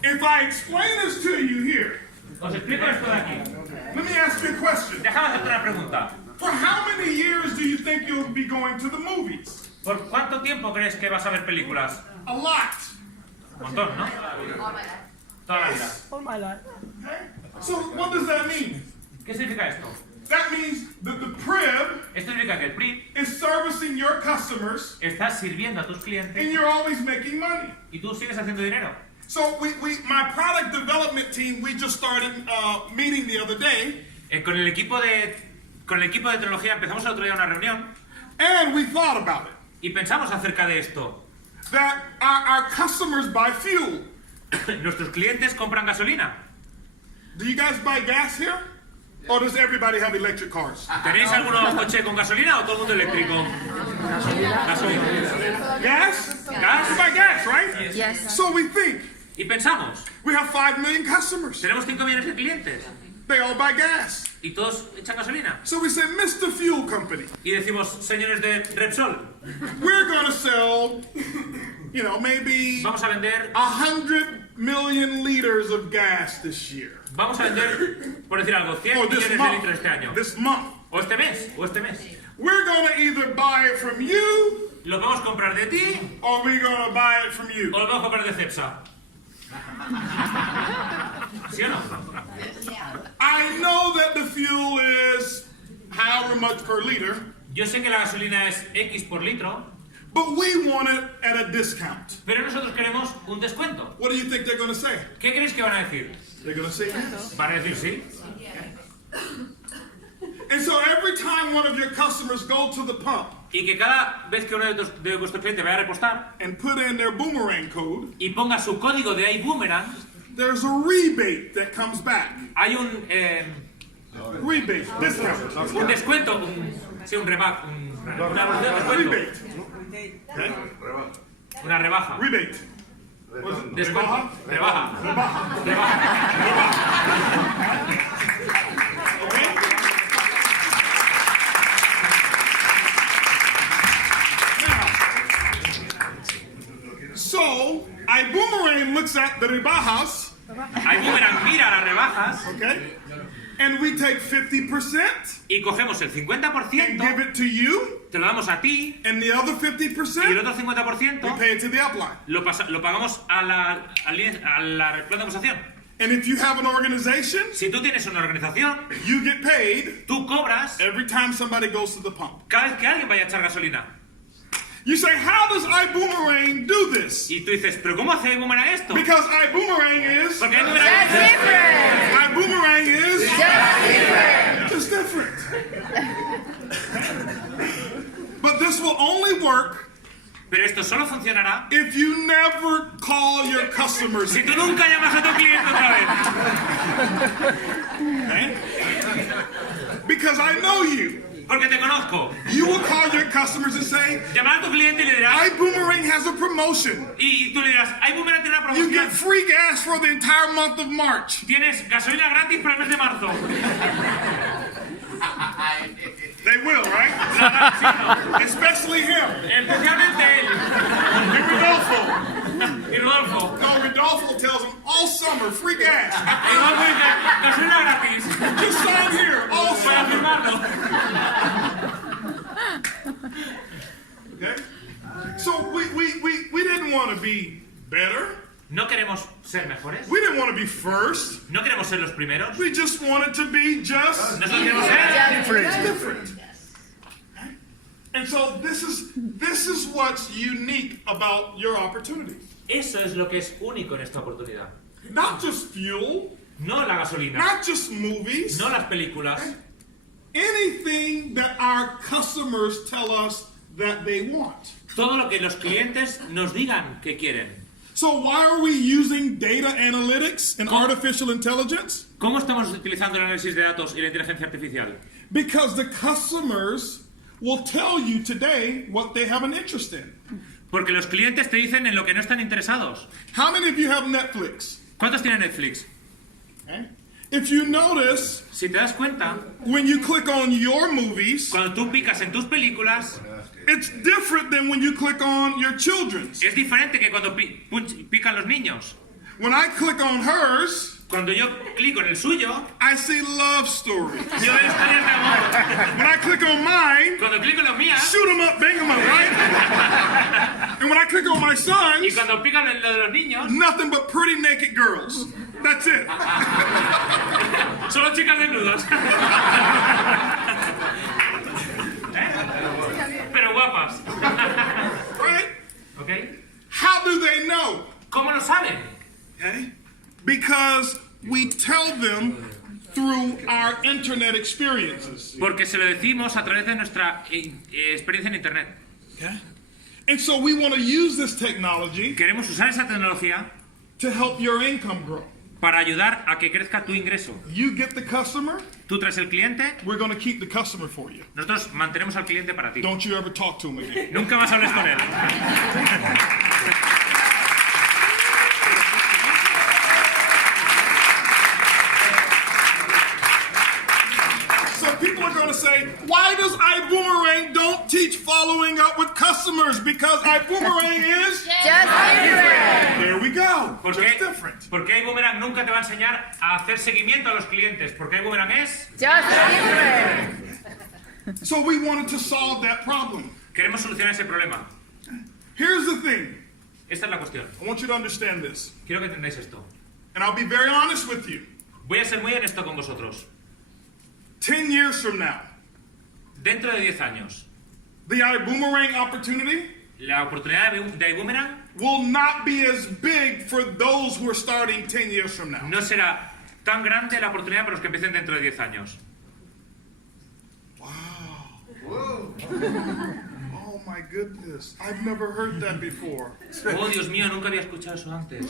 if I explain this to you here, Os explico esto de aquí. let me ask you a question. Déjame hacerte una pregunta. For how many years do you think you'll be going to the movies? ¿Por cuánto tiempo crees que vas a ver películas? A lot. Un montón, ¿no? Toda la vida. Okay? So what does that mean? ¿Qué significa esto? That means that the PRIB Esto significa que el PRI is servicing your customers está sirviendo a tus and clientes you're always making money. y tú sigues haciendo dinero. So my product development team, we just started meeting the other day, Con el equipo de tecnología empezamos el otro día una reunión and we thought about it. y pensamos acerca de esto. That our customers buy fuel. Nuestros clientes compran gasolina. Do you guys buy gas here? Or does everybody have electric cars? ¿Tenéis alguno coche con gasolina o todo el mundo eléctrico? Gasolina. Gas? ¿Gas? You buy gas, right? Yes. So we think Y pensamos, we have 5 million customers. tenemos 5 millones de clientes They all buy gas. y todos echan gasolina. So we say, Mr. Fuel Company, Y decimos, señores de Repsol, we're going to sell, maybe vamos a vender 100 million liters of gas this year. Vamos a vender, por decir algo, 100 Or this millones de month. litros este año. This month. O este mes, o este mes. We're going to either buy it from you Lo vamos a comprar de ti or we're going to buy it from you. o lo vamos a comprar de Cepsa. ¿Sí o no? I know that the fuel is however much per liter, Yo sé que la gasolina es X por litro, but we want it at a discount. pero nosotros queremos un descuento. What do you think they're going to say? ¿Qué creéis que van a decir? They're going to say yes. Van a decir sí. And so every time one of your customers go to the pump Y que cada vez que uno de vuestros clientes vaya a repostar and put in their boomerang code, y ponga su código de ibüümerang, there's a rebate that comes back. hay un Rebate, discount. descuento, un rebaja, una descuento, Rebate. Okay? una rebaja. Rebate. What is it? Descuento, rebaja, Rebaja. rebaja. Okay? Now, so ibüümerang looks at the rebajas ibüümerang mira las rebajas okay? And we take 50% y cogemos el and give 50%, it to you, te lo damos a ti and the other y el 50% otro we 50% pay it to the upline. lo pagamos a la plan de acusación. And if you have an organization, Si tú tienes una organización, you get paid tú cobras every time somebody goes to the pump. cada vez que alguien vaya a echar gasolina. You say, how does ibüümerang do this? Y tú dices, ¿pero cómo hace ibüümerang esto? Because ibüümerang is, Porque ibüümerang Just different. ibüümerang is Just different. just different. But this will only work Pero esto solo funcionará if you never call your customers. si tú nunca llamas a tu cliente otra vez. Because I know you. Porque te conozco. You will call your customers and say, Llamar a tu cliente y le dirás, ibüümerang has a promotion. y tú le dirás, ibüümerang tiene una You get promoción. free gas for the entire month of March. Tienes gasolina gratis para el mes de marzo. They will, right? Especially him. Especialmente él. And Rodolfo. Y Rodolfo. No, Rodolfo tells him all summer, free gas. Y Rodolfo dice, gasolina gratis. Just sign here, all Para summer. firmarlo. Okay? So we didn't want to be better. No queremos ser mejores. We didn't want to be first. No queremos ser los primeros. We just wanted to be just Nosotros queremos ser different. And so this is what's unique about your opportunities. Eso es lo que es único en esta oportunidad. Not just fuel, No la gasolina, not just movies. no las películas, Anything that our customers tell us that they want. todo lo que los clientes nos digan que quieren. So why are we using data analytics and artificial intelligence? ¿Cómo estamos utilizando el análisis de datos y la inteligencia artificial? Because the customers will tell you today what they have an interest in. Porque los clientes te dicen en lo que no están interesados. How many of you have Netflix? ¿Cuántos tienen Netflix? Okay. If you notice, Si te das cuenta, when you click on your movies, cuando tú picas en tus películas, it's different than when you click on your children's. es diferente que cuando pican los niños. When I click on hers, Cuando yo clico en el suyo, I see love stories. yo veo historias de amor. When I click on mine, Cuando clico en los mías, shoot 'em up, bang 'em up, right? And when I click on my y sons, cuando pican en lo de los niños, nothing but pretty naked girls. That's it. solo chicas desnudas. Pero guapas. Right? ¿Ok? How do they know? ¿Cómo lo saben? Okay? Because we tell them through our internet experiences. Porque se lo decimos a través de nuestra experiencia en Internet. Okay? And so we want to use this technology Queremos usar esa tecnología to help your income grow. para ayudar a que crezca tu ingreso. You get the customer, Tú traes el cliente, we're going to keep the customer for you. nosotros mantenemos al cliente para ti. Don't you ever talk to him again. Nunca más hables con él. So people are going to say, why does ibüümerang don't teach following up with customers? Because ibüümerang is... Just different. There we go. ¿Por Just qué? different. Porque ibüümerang nunca te va a enseñar a hacer seguimiento a los clientes. Porque ibüümerang es... Just different. So we wanted to solve that problem. Queremos solucionar ese problema. Here's the thing. Esta es la cuestión. I want you to understand this. Quiero que entendáis esto. And I'll be very honest with you. Voy a ser muy honesto con vosotros. 10 years from now, Dentro de 10 años, the ibüümerang opportunity la oportunidad de ibüümerang will not be as big for those who are starting 10 years from now. no será tan grande la oportunidad para los que empiecen dentro de 10 años. Oh my goodness. I've never heard that before. Oh, Dios mío, nunca había escuchado eso antes.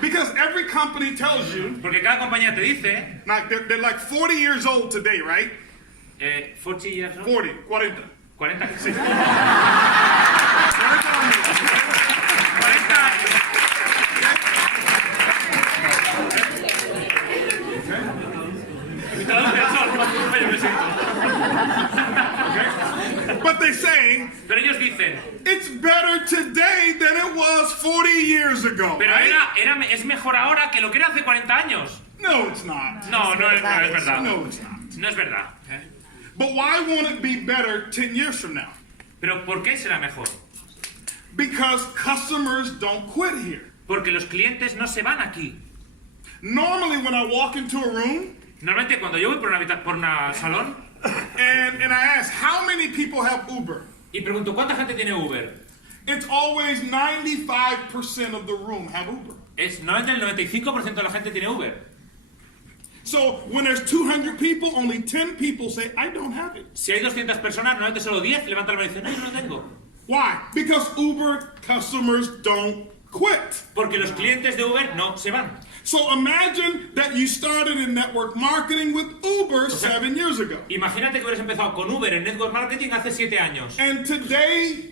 Because every company tells you, Porque cada compañía te dice, like they're like 40 years old today, right? 40 years old, 40. 40, sí. 40 años. Invitado del sol, yo me siento. But they say, Pero ellos dicen, it's better today than it was 40 years ago. pero Right? es mejor ahora que lo que era hace 40 años. No, it's not. No es verdad. No, it's not. No es verdad. But why won't it be better 10 years from now? Pero ¿por qué será mejor? Because customers don't quit here. Porque los clientes no se van aquí. Normally, when I walk into a room Normalmente cuando yo voy por una salón and I ask, how many people have Uber? y pregunto ¿cuánta gente tiene Uber? It's always 95% of the room have Uber. Es normalmente el 95% de la gente tiene Uber. So when there's 200 people, only 10 people say, I don't have it. Si hay 200 personas, normalmente solo 10 levantan la mano y dicen, no, yo no lo tengo. Why? Because Uber customers don't quit. Porque los clientes de Uber no se van. So imagine that you started in network marketing with Uber 7 years ago. Imagínate que hubieras empezado con Uber en Network Marketing hace 7 años. And today,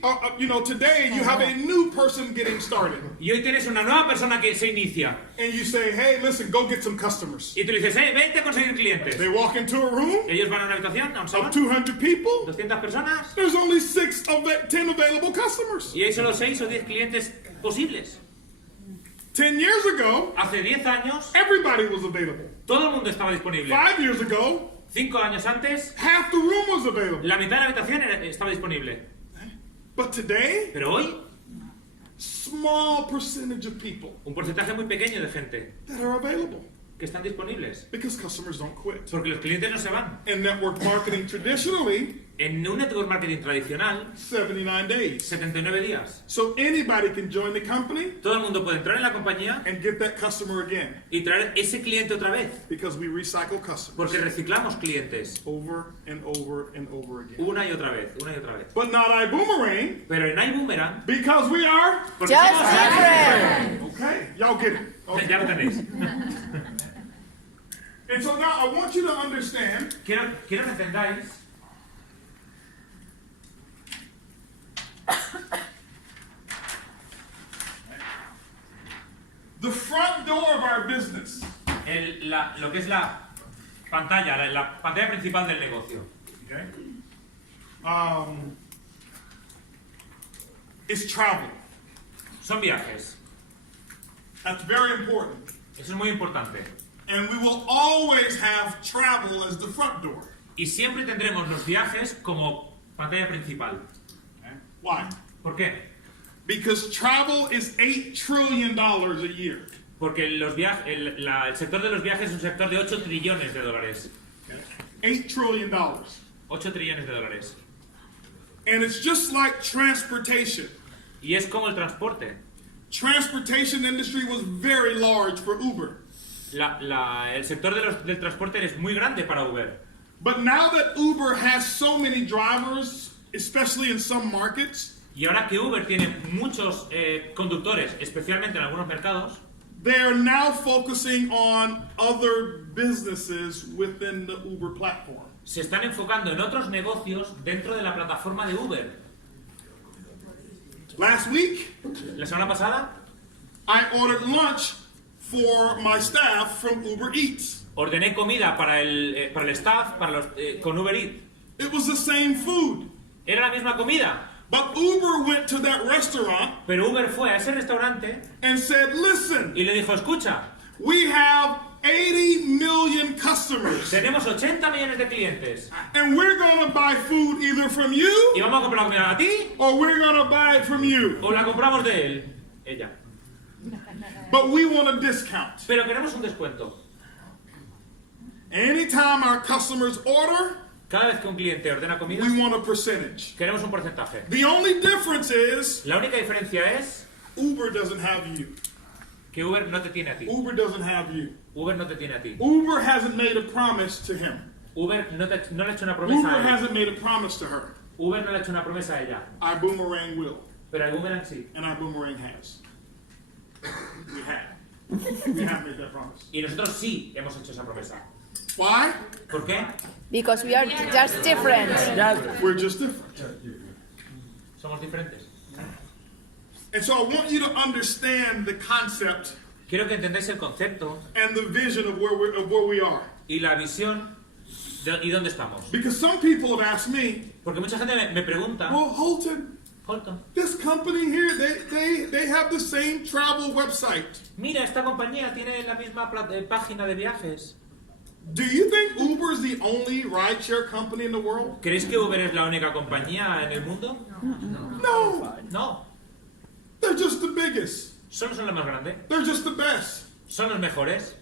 today you have a new person getting started. Y hoy tienes una nueva persona que se inicia. And you say, hey, listen, go get some customers. Y tú le dices, vente a conseguir clientes. They walk into a room Ellos van a una habitación, a un of salón, 200 people. 200 personas. There's only 10 available customers. Y hay solo 6 o 10 clientes posibles. 10 years ago, Hace 10 años, everybody was available. todo el mundo estaba disponible. 5 years ago, 5 años antes, half the room was available. la mitad de la habitación estaba disponible. But today, Pero hoy, small percentage of people un porcentaje muy pequeño de gente that are available que están disponibles. because customers don't quit. Porque los clientes no se van. In network marketing, traditionally, En un network marketing tradicional, 79 days. 79 días. So anybody can join the company Todo el mundo puede entrar en la compañía and get that customer again y traer ese cliente otra vez. because we recycle customers Porque reciclamos clientes. over and over and over again. Una y otra vez, una y otra vez. But not ibüümerang Pero en ibüümerang, because we are. porque Just somos- different. Okay, y'all get it. Okay. Ya lo tenéis. And so now I want you to understand Quiero que entendáis the front door of our business lo que es la pantalla, la pantalla principal del negocio. okay, is travel. Son viajes. That's very important. Eso es muy importante. And we will always have travel as the front door. Y siempre tendremos los viajes como pantalla principal. Okay? Why? ¿Por qué? Because travel is $8 trillion a year. Porque el sector de los viajes es un sector de 8 trillones de dólares. $8 trillion. 8 trillones de dólares. And it's just like transportation. Y es como el transporte. Transportation industry was very large for Uber. El sector del transporte es muy grande para Uber. But now that Uber has so many drivers, especially in some markets, Y ahora que Uber tiene muchos conductores, especialmente en algunos mercados, they are now focusing on other businesses within the Uber platform. se están enfocando en otros negocios dentro de la plataforma de Uber. Last week, La semana pasada I ordered lunch for my staff from Uber Eats. ordené comida para el staff con Uber Eats. It was the same food. Era la misma comida, But Uber went to that restaurant pero Uber fue a ese restaurante and said, listen, y le dijo, escucha, we have 80 million customers, tenemos 80 millones de clientes and we're going to buy food either from you y vamos a comprar la comida a ti or we're going to buy it from you. o la compramos de él, ella. But we want a discount. Pero queremos un descuento. Anytime our customers order, Cada vez que un cliente ordena comida, we want a percentage. queremos un porcentaje. The only difference is La única diferencia es Uber doesn't have you. que Uber no te tiene a ti. Uber doesn't have you. Uber no te tiene a ti. Uber hasn't made a promise to him. Uber no le ha hecho una promesa Uber a él. hasn't made a promise to her. Uber no le ha hecho una promesa a ella. ibüümerang will, Pero el Boomerang sí. and ibüümerang has. We have. We have made that promise. Y nosotros sí hemos hecho esa promesa. Why? ¿Por qué? Because we are just different. We're just different. Somos diferentes. And so I want you to understand the concept Quiero que entendáis el concepto and the vision of where we are. y la visión ¿Y dónde estamos? Because some people have asked me, Porque mucha gente me pregunta, well, Holton, Holton, this company here, they have the same travel website. mira, esta compañía tiene la misma página de viajes. Do you think Uber is the only rideshare company in the world? ¿Crees que Uber es la única compañía en el mundo? No. No, They're just the biggest. solo son los más grandes, They're just the best. son los mejores.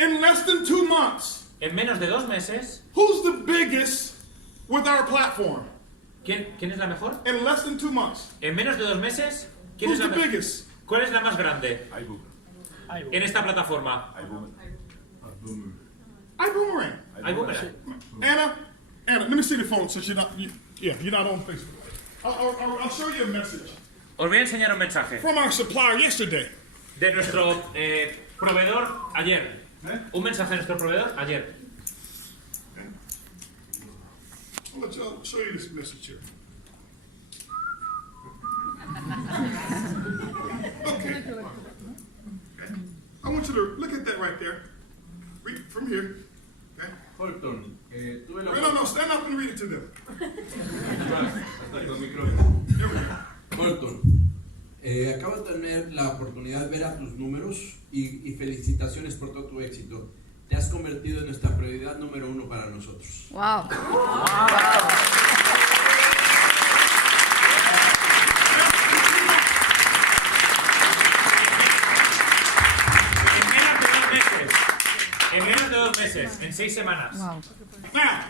In less than 2 months, En menos de 2 meses, who's the biggest with our platform? ¿quién es la mejor? In less than 2 months, En menos de 2 meses, ¿quién who's es the la mejor? biggest? ¿Cuál es la más grande en esta plataforma? ibüümerang. ibüümerang. Anna, let me see the phone since you're not on Facebook. I'll show you a message Os voy a enseñar un mensaje from our supplier yesterday. de nuestro proveedor ayer. Un mensaje de nuestro proveedor ayer. I'll show you this message here. Okay. I want you to look at that right there. Read from here. Okay. Holton, tuve la No, stand up and read it to them. Hasta con micrófono. Here we go. Holton, acabo de tener la oportunidad de ver a tus números y felicitaciones por todo tu éxito. Te has convertido en nuestra prioridad número 1 para nosotros. Wow. En menos de 2 meses, en 6 semanas. Wow. Now,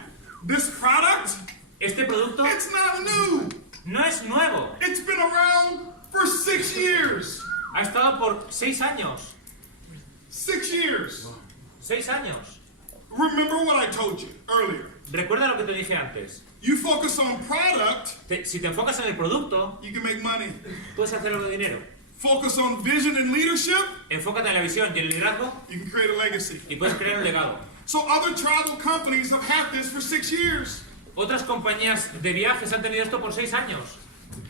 this product, Este producto it's not new. no es nuevo. It's been around for 6 years. Ha estado por 6 años. 6 years. 6 años. Remember what I told you earlier. Recuerda lo que te dije antes. You focus on product, Si te enfocas en el producto, you can make money. puedes hacer algo de dinero. Focus on vision and leadership, Enfócate en la visión y el liderazgo you can create a legacy. y puedes crear un legado. So other travel companies have had this for 6 years. Otras compañías de viajes han tenido esto por 6 años.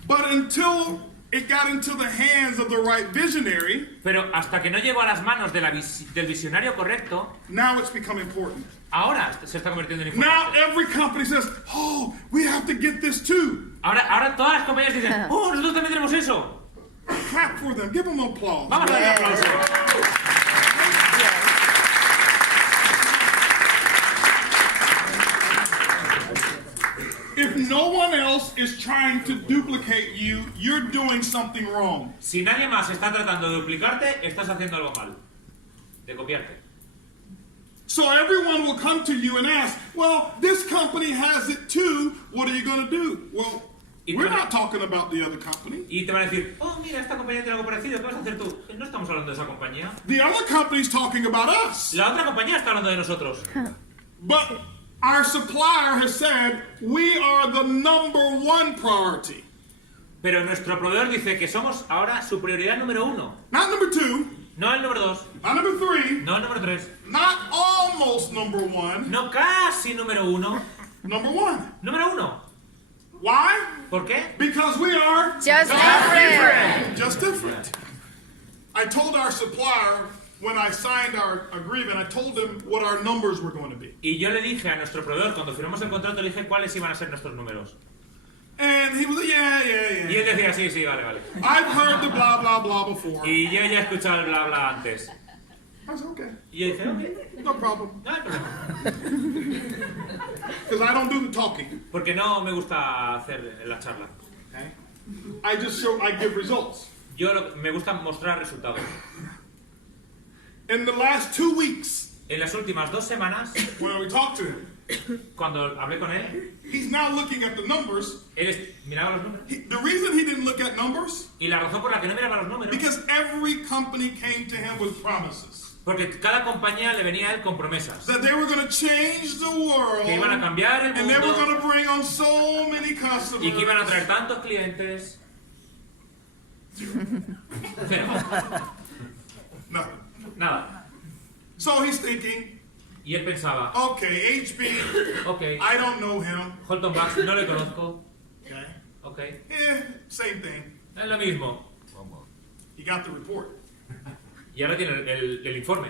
But until it got into the hands of the right visionary, Pero hasta que no llegó a las manos del visionario correcto, now it's become important. ahora se está convirtiendo en Now importante. every company says, oh, we have to get this too. Ahora todas las compañías dicen, ¡oh, nosotros también tenemos eso! Clap for them. Give them applause. Vamos a darle Yes. aplauso. If no one else is trying to duplicate you, you're doing something wrong. Si nadie más está tratando de duplicarte, estás haciendo algo mal. De copiarte. So everyone will come to you and ask, well, this company has it too. What are you going to do? Well, we're not talking about the other company. Y te van a decir, oh, mira, esta compañía tiene algo parecido, ¿qué vas a hacer tú? No estamos hablando de esa compañía. The other company's talking about us. La otra compañía está hablando de nosotros. But our supplier has said we are the #1 priority. Pero nuestro proveedor dice que somos ahora su prioridad número 1. Not #2, No el número 2, not #3, no el número 3, not almost #1, no casi número 1, #1. número 1. Why? ¿Por qué? Because we are Just different. just different. I told our supplier when I signed our agreement, I told them what our numbers were going to be. Y yo le dije a nuestro proveedor, cuando firmamos el contrato, le dije cuáles iban a ser nuestros números. And he was like, yeah. Y él decía, sí, sí, vale, vale. I've heard the blah, blah, blah before. Y yo ya he escuchado el bla bla antes. I said, okay, Y yo dije, ok, no problem. no hay problema. Because I don't do the talking. Porque no me gusta hacer la charla. Okay? I give results. Me gusta mostrar resultados. In the last 2 weeks, En las últimas 2 semanas, when we talked to him, cuando hablé con él, he's now looking at the numbers. miraba los números. The reason he didn't look at numbers, Y la razón por la que no miraba los números, because every company came to him with promises. porque cada compañía le venía a él con promesas. That they were going to change the world. Que iban a cambiar el And they were going mundo to bring on so many customers. y que iban a traer tantos clientes. Cero. No. Nada. So he's thinking, Y él pensaba, okay, HB, ok, I don't know him. Holton Bucks no le conozco. Okay. Ok, Same thing. es lo mismo. He got the report. Y ahora tiene el informe.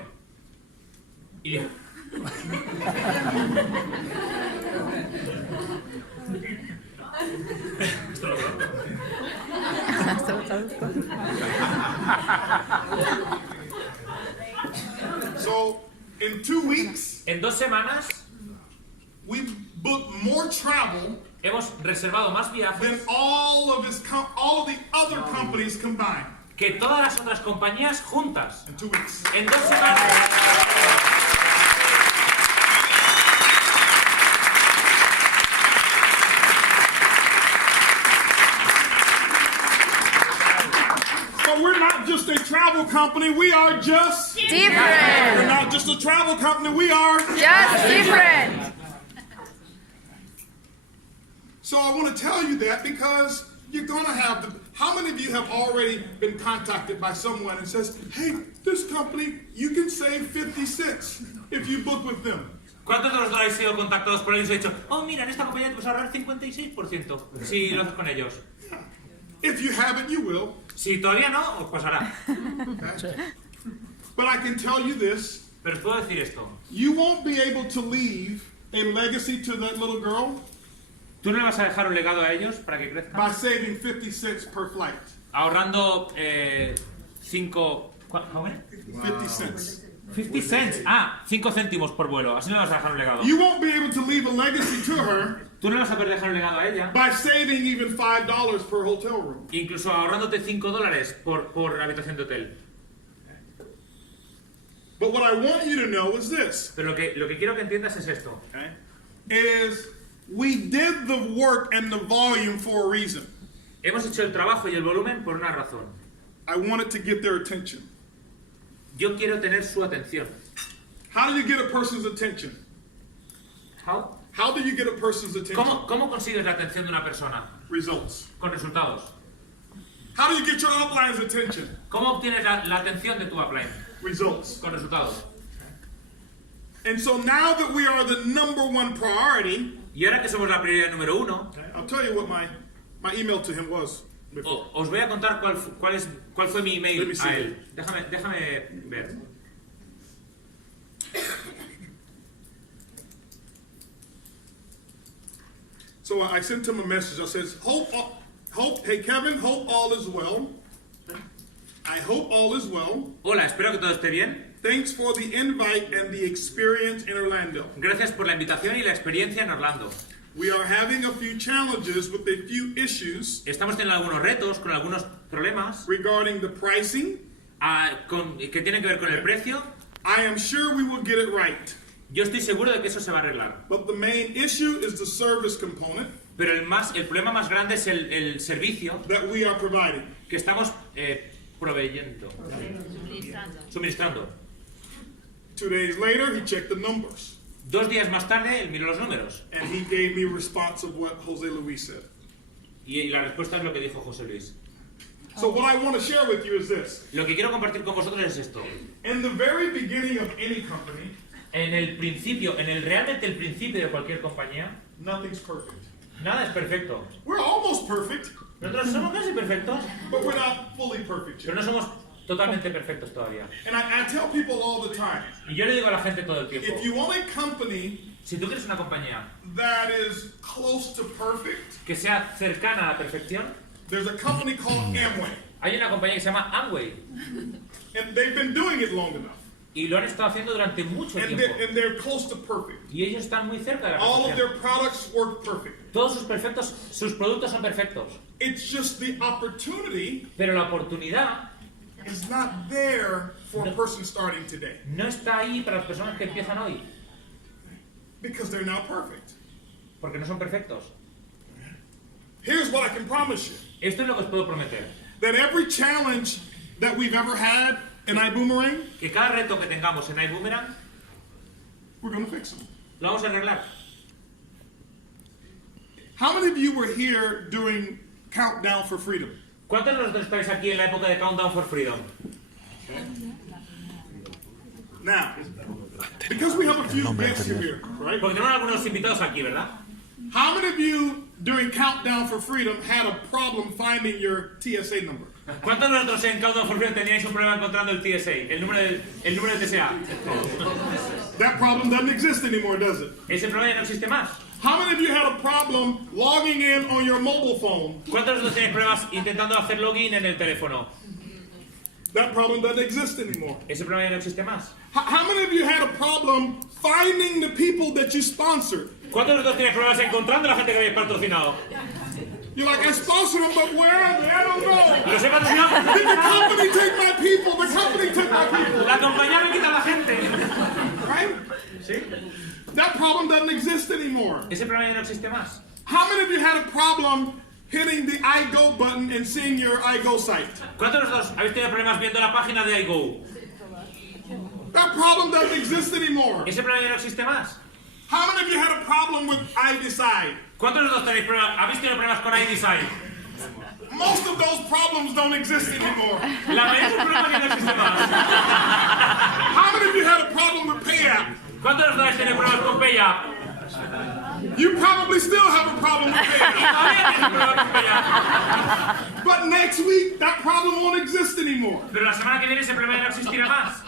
Y dijo, So, in 2 weeks, En 2 semanas we've booked more travel hemos reservado más than viajes all of the other companies combined. que todas las otras compañías juntas. In 2 weeks. En 2 semanas. But we're not just a travel company, we are just We're Different. not just a travel company, we are. Just different. So I want to tell you that because you're going to have the. How many of you have already been contacted by someone and says, hey, this company, you can save 50 cents if you book with them? ¿Cuántos de vosotros habéis sido contactados por ellos y habéis dicho, oh, mira, en esta compañía te puedes ahorrar 56% si lo haces con ellos? If you haven't, you will. Si todavía no, os pasará. But I can tell you this, Pero os puedo decir esto. you won't be able to leave a legacy to that little girl ¿Tú no le vas a dejar un legado a ellos para que crezcan? by saving 50 cents per flight. Ahorrando 5... ¿Cómo es? 50 cents. 50 cents. Ah, 5 céntimos por vuelo. Así no le vas a dejar un legado. You won't be able to leave a legacy to her Tú no le vas a poder dejar un legado a ella. by saving even $5 per hotel room. Incluso ahorrándote $5 por habitación de hotel. But what I want you to know is this, Pero lo que quiero que entiendas es esto. okay? Is we did the work and the volume for a reason. Hemos hecho el trabajo y el volumen por una razón. I wanted to get their attention. Yo quiero tener su atención. How do you get a person's attention? How? How do you get a person's attention? ¿Cómo consigues la atención de una persona? Results. Con resultados. How do you get your upline's attention? ¿Cómo obtienes la atención de tu upline? Results. Con resultados. And so now that we are the #1 priority, Y ahora que somos la prioridad número 1, I'll tell you what my email to him was before. os voy a contar cuál fue mi Let me email see. a él. Déjame ver. So I sent him a message. I says, hey Kevin, hope all is well. I hope all is well. Hola, espero que todo esté bien. Thanks for the invite and the experience in Orlando. Gracias por la invitación y la experiencia en Orlando. We are having a few challenges with a few issues Estamos teniendo algunos retos con algunos problemas regarding the pricing. que tienen que ver con el precio. I am sure we will get it right. Yo estoy seguro de que eso se va a arreglar. But the main issue is the service component Pero el problema más grande es el servicio that we are providing. que estamos proveyendo, suministrando. 2 days later, he checked the numbers. 2 días más tarde, él miró los números. And he gave me a response of what Jose Luis said. Y la respuesta es lo que dijo José Luis. So what I want to share with you is this. Lo que quiero compartir con vosotros es esto. In the very beginning of any company, Realmente el principio de cualquier compañía, nothing's perfect. nada es perfecto. We're almost perfect, Nosotros somos casi perfectos, but we're not fully perfect pero yet. no somos totalmente perfectos todavía. And I tell people all the time, Y yo le digo a la gente todo el tiempo, if you want a company si tú quieres una compañía that is close to perfect, que sea cercana a la perfección, there's a company called Amway. hay una compañía que se llama Amway. And they've been doing it long enough. Y lo han estado haciendo durante mucho And tiempo. they're close to perfect. Y ellos están muy cerca de la All of perfección. their products work perfect. Todos sus productos son perfectos. It's just the opportunity Pero la oportunidad is not there for a person starting today no está ahí para las personas que empiezan hoy. because they're not perfect. Porque no son perfectos. Here's what I can promise you. Esto es lo que os puedo prometer. That every challenge that we've ever had in ibüümerang, Que cada reto que tengamos en ibüümerang, we're going to fix them. lo vamos a arreglar. How many of you were here during Countdown for Freedom? ¿Cuántos de vosotros estáis aquí en la época de Countdown for Freedom? Now, because we have a few guests here, right? Porque tenemos algunos invitados aquí, ¿verdad? How many of you during Countdown for Freedom had a problem finding your TSA number? ¿Cuántos de vosotros en Countdown for Freedom teníais un problema encontrando el TSA? El número de TSA. That problem doesn't exist anymore, does it? Ese problema ya no existe más. How many of you had a problem logging in on your mobile phone? ¿Cuántos de vosotros tenéis problemas intentando hacer login en el teléfono? That problem doesn't exist anymore. Ese problema ya no existe más. How many of you had a problem finding the people that you sponsored? ¿Cuántos de vosotros tenéis problemas encontrando a la gente que habéis patrocinado? You're like, I sponsored them, but where are they? I don't know. ¿Los he patrocinado? Did the company take my people? The company took my people. La compañía me quita a la gente. Right? ¿Sí? That problem doesn't exist anymore. Ese problema ya no existe más. How many of you had a problem hitting the I Go button and seeing your I Go site? ¿Cuántos de vosotros habéis tenido problemas viendo la página de iGo? That problem doesn't exist anymore. Ese problema ya no existe más. How many of you had a problem with I Decide? ¿Cuántos de vosotros tenéis problemas? ¿Habéis tenido problemas con iDesign? Most of those problems don't exist anymore. La mayoría de los problemas ya no existen más. How many of you had a problem with PayApp? ¿Cuántos de vosotros tenéis problemas con PayApp? You probably still have a problem with PayApp. Todavía tenéis problemas con PayApp. But next week, that problem won't exist anymore. Pero la semana que viene ese problema ya no existirá más.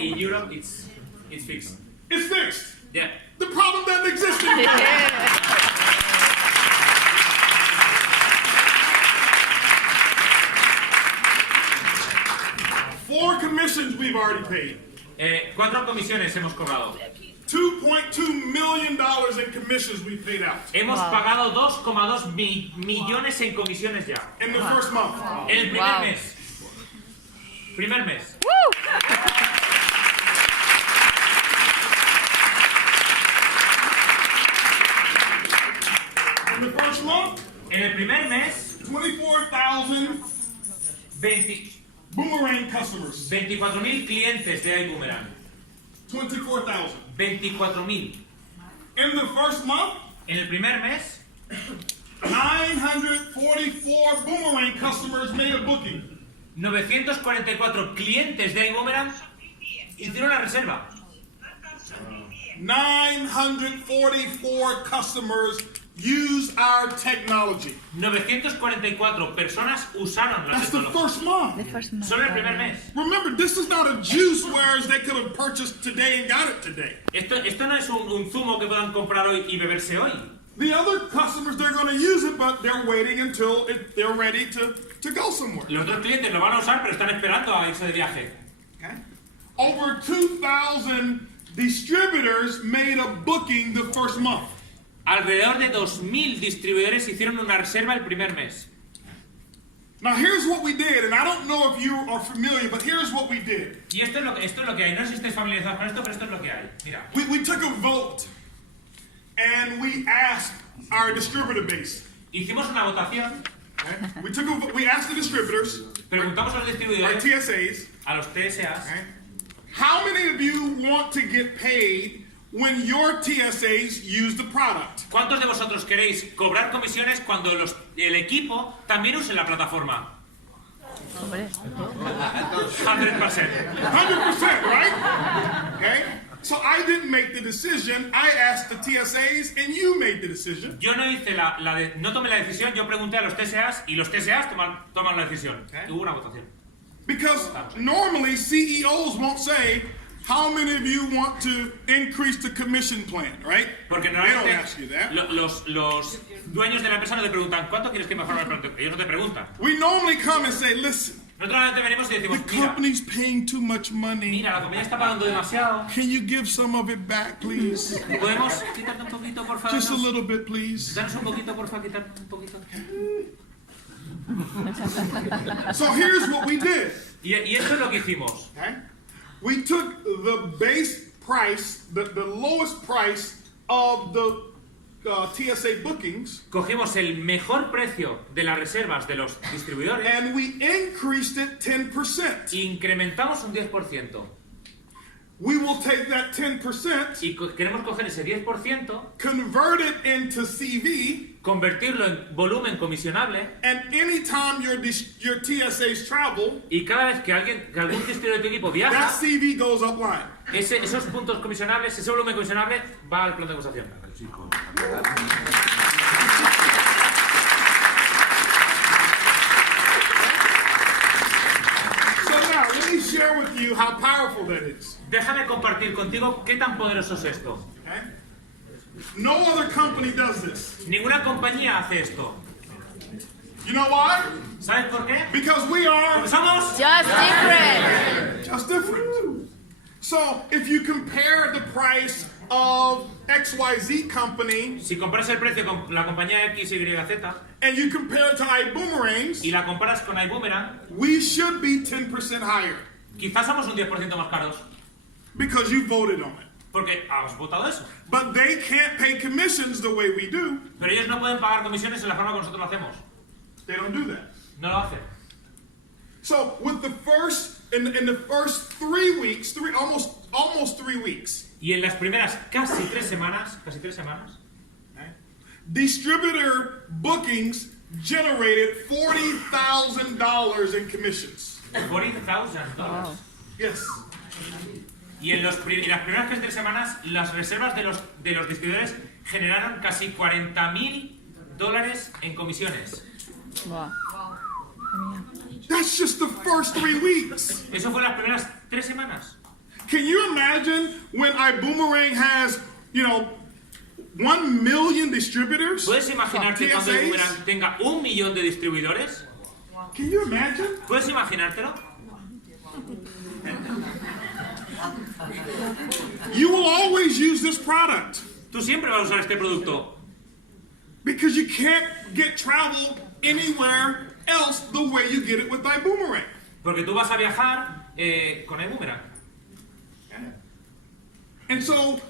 In Europe, it's fixed. It's fixed. Yeah. The problem doesn't exist anymore. Four commissions we've already paid. 4 comisiones hemos cobrado. $2.2 million in commissions we paid out Hemos pagado 2,2 millones en comisiones ya. in the first month. En el primer mes. Primer mes. In the first month, En el primer mes, 24,000 boomerang customers. 24.000 clientes de ibüümerang. 24,000. 24.000. In the first month, En el primer mes, 944 boomerang customers made a booking. 944 clientes de ibüümerang hicieron la reserva. 944 customers use our technology. 944 personas usaron la That's the tecnología. first month. Solo el primer mes. Remember, this is not a juice whereas they could have purchased today and got it today. Esto no es un zumo que puedan comprar hoy y beberse hoy. The other customers, they're going to use it, but they're waiting until they're ready to go somewhere. Los otros clientes lo van a usar, pero están esperando a irse de viaje. Okay? Over 2,000 distributors made a booking the first month. Alrededor de 2.000 distribuidores hicieron una reserva el primer mes. Now here's what we did, and I don't know if you are familiar, but here's what we did. Y esto es lo que hay. No sé si estáis familiarizados con esto, pero esto es lo que hay. Mira. We took a vote, and we asked our distributor base. Hicimos una votación, Okay? We asked the distributors, preguntamos a los our distribuidores, TSAs, a los TSAs, okay? How many of you want to get paid when your TSAs use the product? ¿cuántos de vosotros queréis cobrar comisiones cuando el equipo también use la plataforma? 100%. 100%, right? Okay? So I didn't make the decision. I asked the TSAs, and you made the decision. Yo no hice no tomé la decisión, yo pregunté a los TSAs y los TSAs toman la decisión. Hubo una votación. Because normally CEOs won't say, how many of you want to increase the commission plan, right? Porque They don't normalmente ask you that. los dueños de la empresa no te preguntan ¿cuánto quieres que mejore el producto? Ellos no te preguntan. We normally come and say, listen, Nosotros normalmente venimos y the decimos, mira, company's paying too much money. la compañía está pagando demasiado. Can you give some of it back, please? ¿Podemos quitarte un poquito, por favor? Just a little bit, please. Danos un poquito, por favor, quitarnos un poquito. So here's what we did. Y esto es lo que hicimos. Okay? We took the base price, the lowest price of the TSA bookings, Cogimos el mejor precio de las reservas de los distribuidores and we increased it 10%. e incrementamos un 10%. We will take that 10%, Y queremos coger ese 10%, convert it into CV, convertirlo en volumen comisionable and anytime your TSAs travel, y cada vez que algún distribuidor de tu equipo viaja, that CV goes upline. esos puntos comisionables, ese volumen comisionable va al plan de negociación. So now, let me share with you how powerful that is. Déjame compartir contigo qué tan poderoso es esto. Okay? No other company does this. Ninguna compañía hace esto. You know why? ¿Sabes por qué? Because we are Porque somos Just different. just different. So if you compare the price of XYZ company Si comparas el precio con la compañía XYZ and you compare it to ibüümerangs, y la comparas con ibüümerang, we should be 10% higher quizás somos un 10% más caros because you voted on it. porque hemos votado eso. But they can't pay commissions the way we do. Pero ellos no pueden pagar comisiones en la forma que nosotros lo hacemos. They don't do that. No lo hacen. So with the first in the first 3 weeks, almost 3 weeks, Y en las primeras casi tres semanas, distributor bookings generated $40,000 in commissions. $40,000. Yes. Y en las primeras casi tres semanas, las reservas de los distribuidores generaron casi $40,000 en comisiones. Wow. That's just the first 3 weeks. Eso fue las primeras 3 semanas. Can you imagine when ibüümerang has, 1 million distributors? ¿Puedes imaginarte cuando TSAs? ibüümerang tenga 1 millón de distribuidores? Can you imagine? ¿Puedes imaginártelo? You will always use this product Tú siempre vas a usar este producto because you can't get travel anywhere else the way you get it with ibüümerang. porque tú vas a viajar con ibüümerang. And so,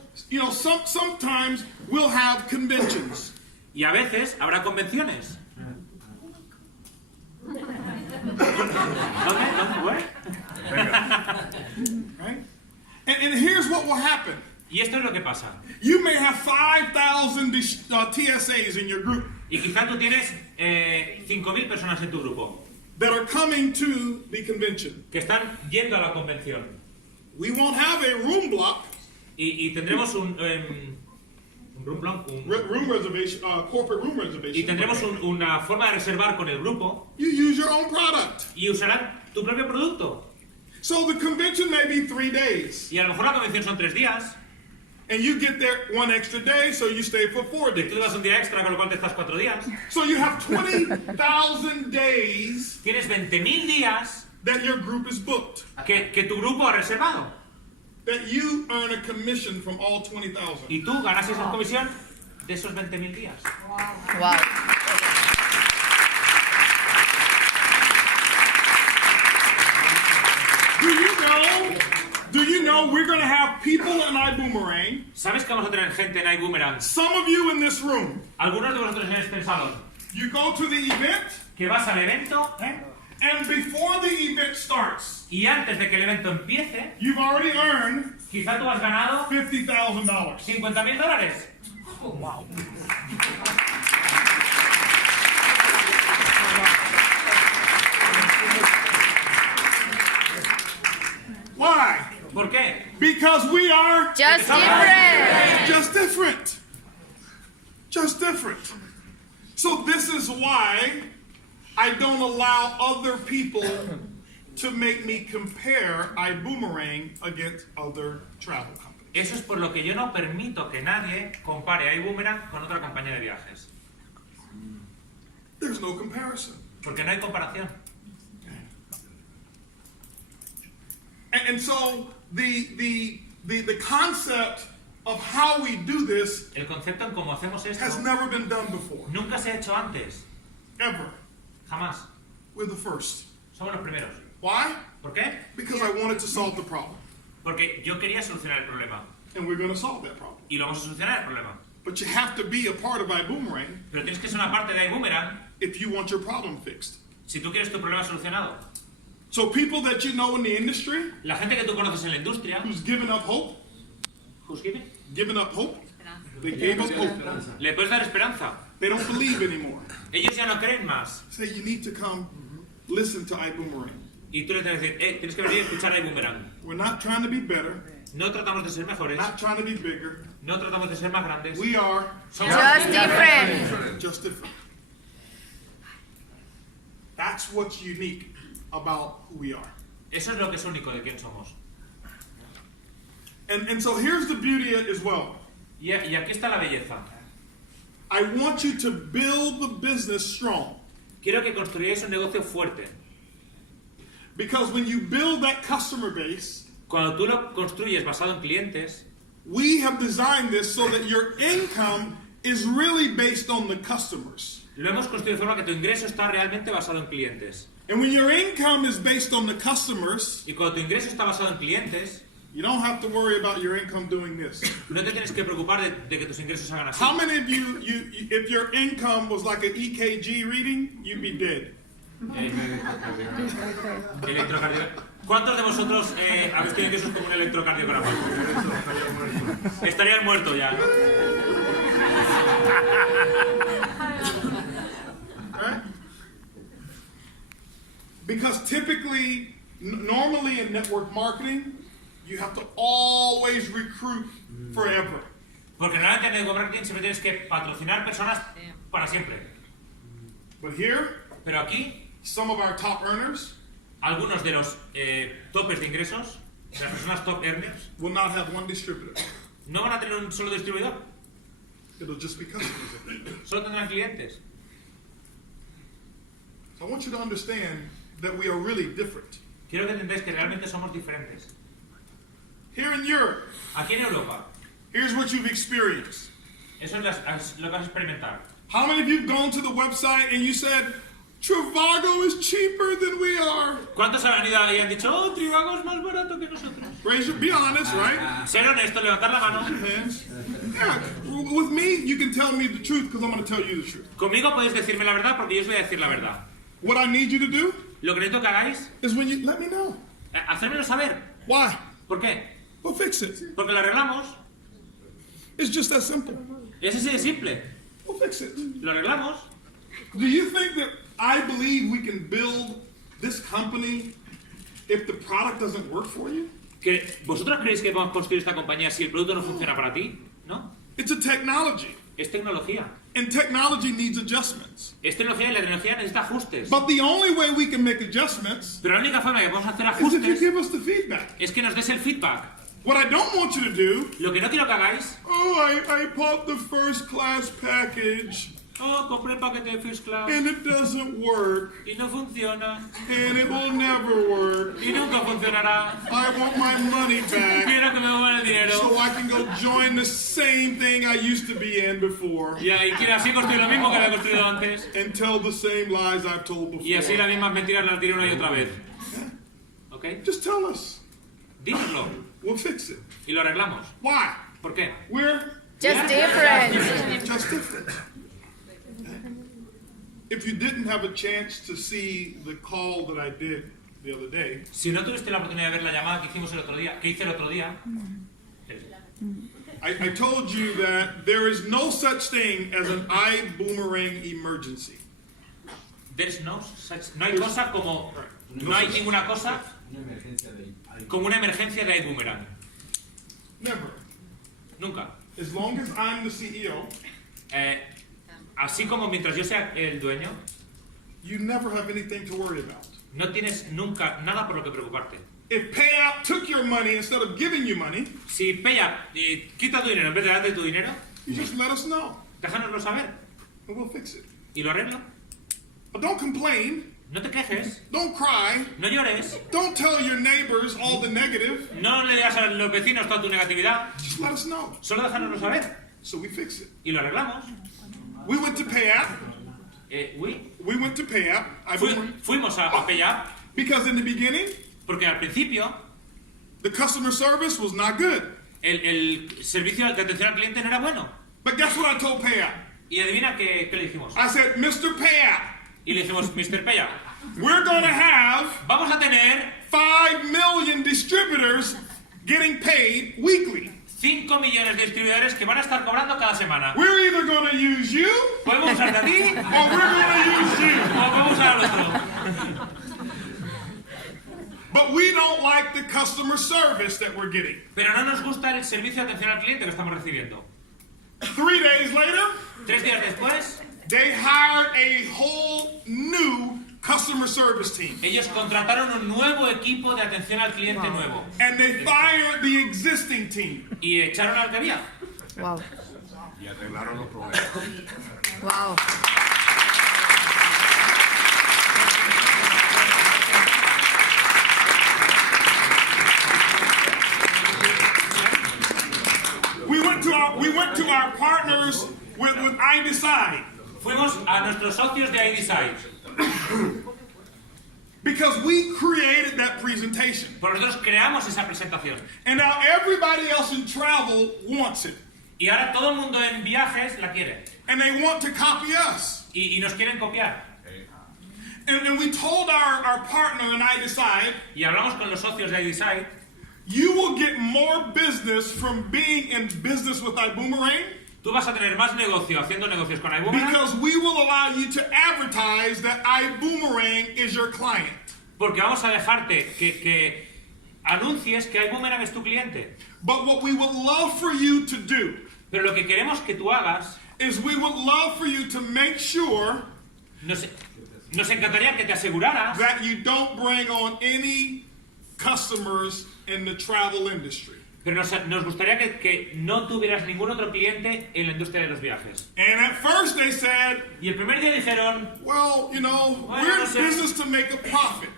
sometimes we'll have conventions. Y a veces habrá convenciones. ¿Dónde? ¿Where? Right? And here's what will happen. Y esto es lo que pasa. You may have 5,000 TSAs in your group Y quizá tú tienes 5.000 personas en tu grupo that are coming to the convention. que están yendo a la convención. We won't have a room block, Y tendremos un room block, room reservation, corporate room y reservation. tendremos una forma de reservar con el grupo You use your own product. y usarán tu propio producto. So the convention may be 3 days. Y a lo mejor la convención son 3 días And you get there 1 extra day, so you stay for 4 y tú te days. vas un día extra, con lo cual te estás 4 días. So you have 20,000 days Tienes 20.000 días that your group is booked. que tu grupo ha reservado. That you earn a commission from all 20,000. Y tú ganas esa comisión de esos 20.000 días. Wow. Do you know we're going to have people in ibüümerang, ¿Sabes que vamos a tener gente en ibüümerang? some of you in this room, Algunos de vosotros en este salón, you go to the event, que vas al evento and before the event starts, y antes de que el evento empiece, you've already earned quizá tú has ganado $50,000. $50.000. Why? ¿Por qué? Because we are Just different. just different. Just different. So this is why I don't allow other people to make me compare ibüümerang against other travel companies. Eso es por lo que yo no permito que nadie compare a ibüümerang con otra compañía de viajes. There's no comparison. Porque no hay comparación. And so the concept of how we do this El concepto en cómo hacemos esto has never been done before. nunca se ha hecho antes. Ever. Jamás. We're the first. Somos los primeros. Why? ¿Por qué? Because I wanted to solve the problem. Porque yo quería solucionar el problema. And we're going to solve that problem. Y lo vamos a solucionar el problema. But you have to be a part of ibüümerang Pero tienes que ser una parte de ibüümerang if you want your problem fixed. si tú quieres tu problema solucionado. So people that you know in the industry La gente que tú conoces en la industria, who's given up hope, given up hope, they gave up hope. le puedes dar esperanza. They don't believe anymore. Ellos ya no creen más. Say you need to come listen to ibüümerang. Y tú les tienes que decir, tienes que venir a escuchar a ibüümerang. We're not trying to be better, No tratamos de ser mejores, not trying to be bigger. no tratamos de ser más grandes. We are Somos Just different. just different. That's what's unique about who we are. Eso es lo que es único de quién somos. And so here's the beauty as well. Y aquí está la belleza. I want you to build the business strong. Quiero que construyáis un negocio fuerte. Because when you build that customer base, Cuando tú lo construyes basado en clientes, we have designed this so that your income is really based on the customers. lo hemos construido de forma que tu ingreso está realmente basado en clientes. And when your income is based on the customers, Y cuando tu ingreso está basado en clientes, you don't have to worry about your income doing this. no te tienes que preocupar de que tus ingresos hagan así. How many of you, if your income was like an EKG reading, you'd be dead? ¿Cuántos de vosotros habéis tenido ingresos como un electrocardiograma? Estarían muertos ya. Right? Because typically, normally in network marketing, you have to always recruit forever. Porque normalmente en network marketing siempre tienes que patrocinar personas para siempre. But here, Pero aquí, some of our top earners algunos de los topes de ingresos, de las personas top earners, will not have one distributor. no van a tener un solo distribuidor. It'll just be customers. Solo tendrán clientes. So I want you to understand that we are really different. Quiero que entendáis que realmente somos diferentes. Here in Europe, Aquí en Europa, here's what you've experienced. eso es lo que vas a experimentar. How many of you have gone to the website and you said, Trivago is cheaper than we are? ¿Cuántos han venido y han dicho, oh, Trivago es más barato que nosotros? Raise your, be honest, right? Ser honesto, levantar la mano. Hands. Yeah. With me, you can tell me the truth because I'm going to tell you the truth. Conmigo podéis decirme la verdad porque yo os voy a decir la verdad. What I need you to do Lo que necesito que hagáis, is when you let me know. hacérmelo saber. Why? ¿Por qué? We'll fix it. Porque lo arreglamos. It's just that simple. Es así de simple. We'll fix it. Lo arreglamos. Do you think that I believe we can build this company if the product doesn't work for you? ¿Que ¿Vosotros creéis que podemos construir esta compañía si el producto no funciona para ti? ¿No? It's a technology, Es tecnología. and technology needs adjustments. Es tecnología y la tecnología necesita ajustes. But the only way we can make adjustments Pero la única forma que podemos hacer is if you ajustes give us the feedback. es que nos des el feedback. What I don't want you to do, Lo que no quiero que hagáis, I bought the first class package oh, compré el paquete de First Class and it doesn't work y no funciona and it will never work. y nunca funcionará. I want my money back Quiero que me devuelvan el dinero. so I can go join the same thing I used to be in before Y quiero así construir lo mismo que había construido antes. and tell the same lies I've told Y así before. las mismas mentiras las diré una y otra vez. ¿Ok? Just tell us. Dínoslo We'll fix it. y lo arreglamos. Why? ¿Por qué? We're Just different. just different. If you didn't have a chance to see the call that I did the other day, Si no tuviste la oportunidad de ver la llamada que hicimos el otro día, I told you that there is no such thing as an ibüümerang emergency. there's no hay cosa como, no hay ninguna cosa como una emergencia de ibüümerang. Never. Nunca. As long as I'm the CEO, Así como mientras yo sea el dueño, you never have anything to worry about. no tienes nunca nada por lo que preocuparte. If payout took your money instead of giving you money, Si Peya quita tu dinero en vez de darte tu dinero, you just let us know déjanoslo saber and we'll fix it. y lo arreglo. But don't complain. No te quejes, Don't cry. no llores, Don't tell your neighbors all the negative. no le digas a los vecinos toda tu negatividad, Just let us know. solo déjanoslo saber So we fix it. y lo arreglamos. We went to payout. We went to payout. Fuimos a Peya Because in the beginning, porque al principio the customer service was not good. el servicio de atención al cliente no era bueno. But guess what I told payout? Y adivina qué le dijimos. I said, Mr. Payout, Y le dijimos, Mr. Peya, we're going to have vamos a tener 5 million distributors getting paid weekly. 5 millones de distribuidores que van a estar cobrando cada semana. We're either going to use you Podemos usarte a ti or we're going to use you. o podemos usar al otro. But we don't like the customer service that we're getting. Pero no nos gusta el servicio de atención al cliente que estamos recibiendo. 3 days later, 3 días después, they hired a whole new customer service team. Ellos contrataron un nuevo equipo de atención al cliente nuevo. And they fired the existing team. Y echaron al que había. Wow. Y arreglaron los problemas. Wow. We went to our partners with iDecide. Fuimos a nuestros socios de iDecide. Because we created that presentation. Porque nosotros creamos esa presentación. And now everybody else in travel wants it. Y ahora todo el mundo en viajes la quiere. And they want to copy us. Y nos quieren copiar. And we told our partner in iDecide, Y hablamos con los socios de iDecide. you will get more business from being in business with ibüümerang. Tú vas a tener más negocio haciendo negocios con ibüümerang. Because we will allow you to advertise that ibüümerang is your client. Porque vamos a dejarte que anuncies que ibüümerang es tu cliente. But what we would love for you to do Pero lo que queremos que tú hagas, is we would love for you to make sure nos encantaría que te aseguraras that you don't bring on any customers in the travel industry. pero nos gustaría que no tuvieras ningún otro cliente en la industria de los viajes. And at first they said, Y el primer día dijeron, well, you know, Bueno, we're no in sé. business to make a profit.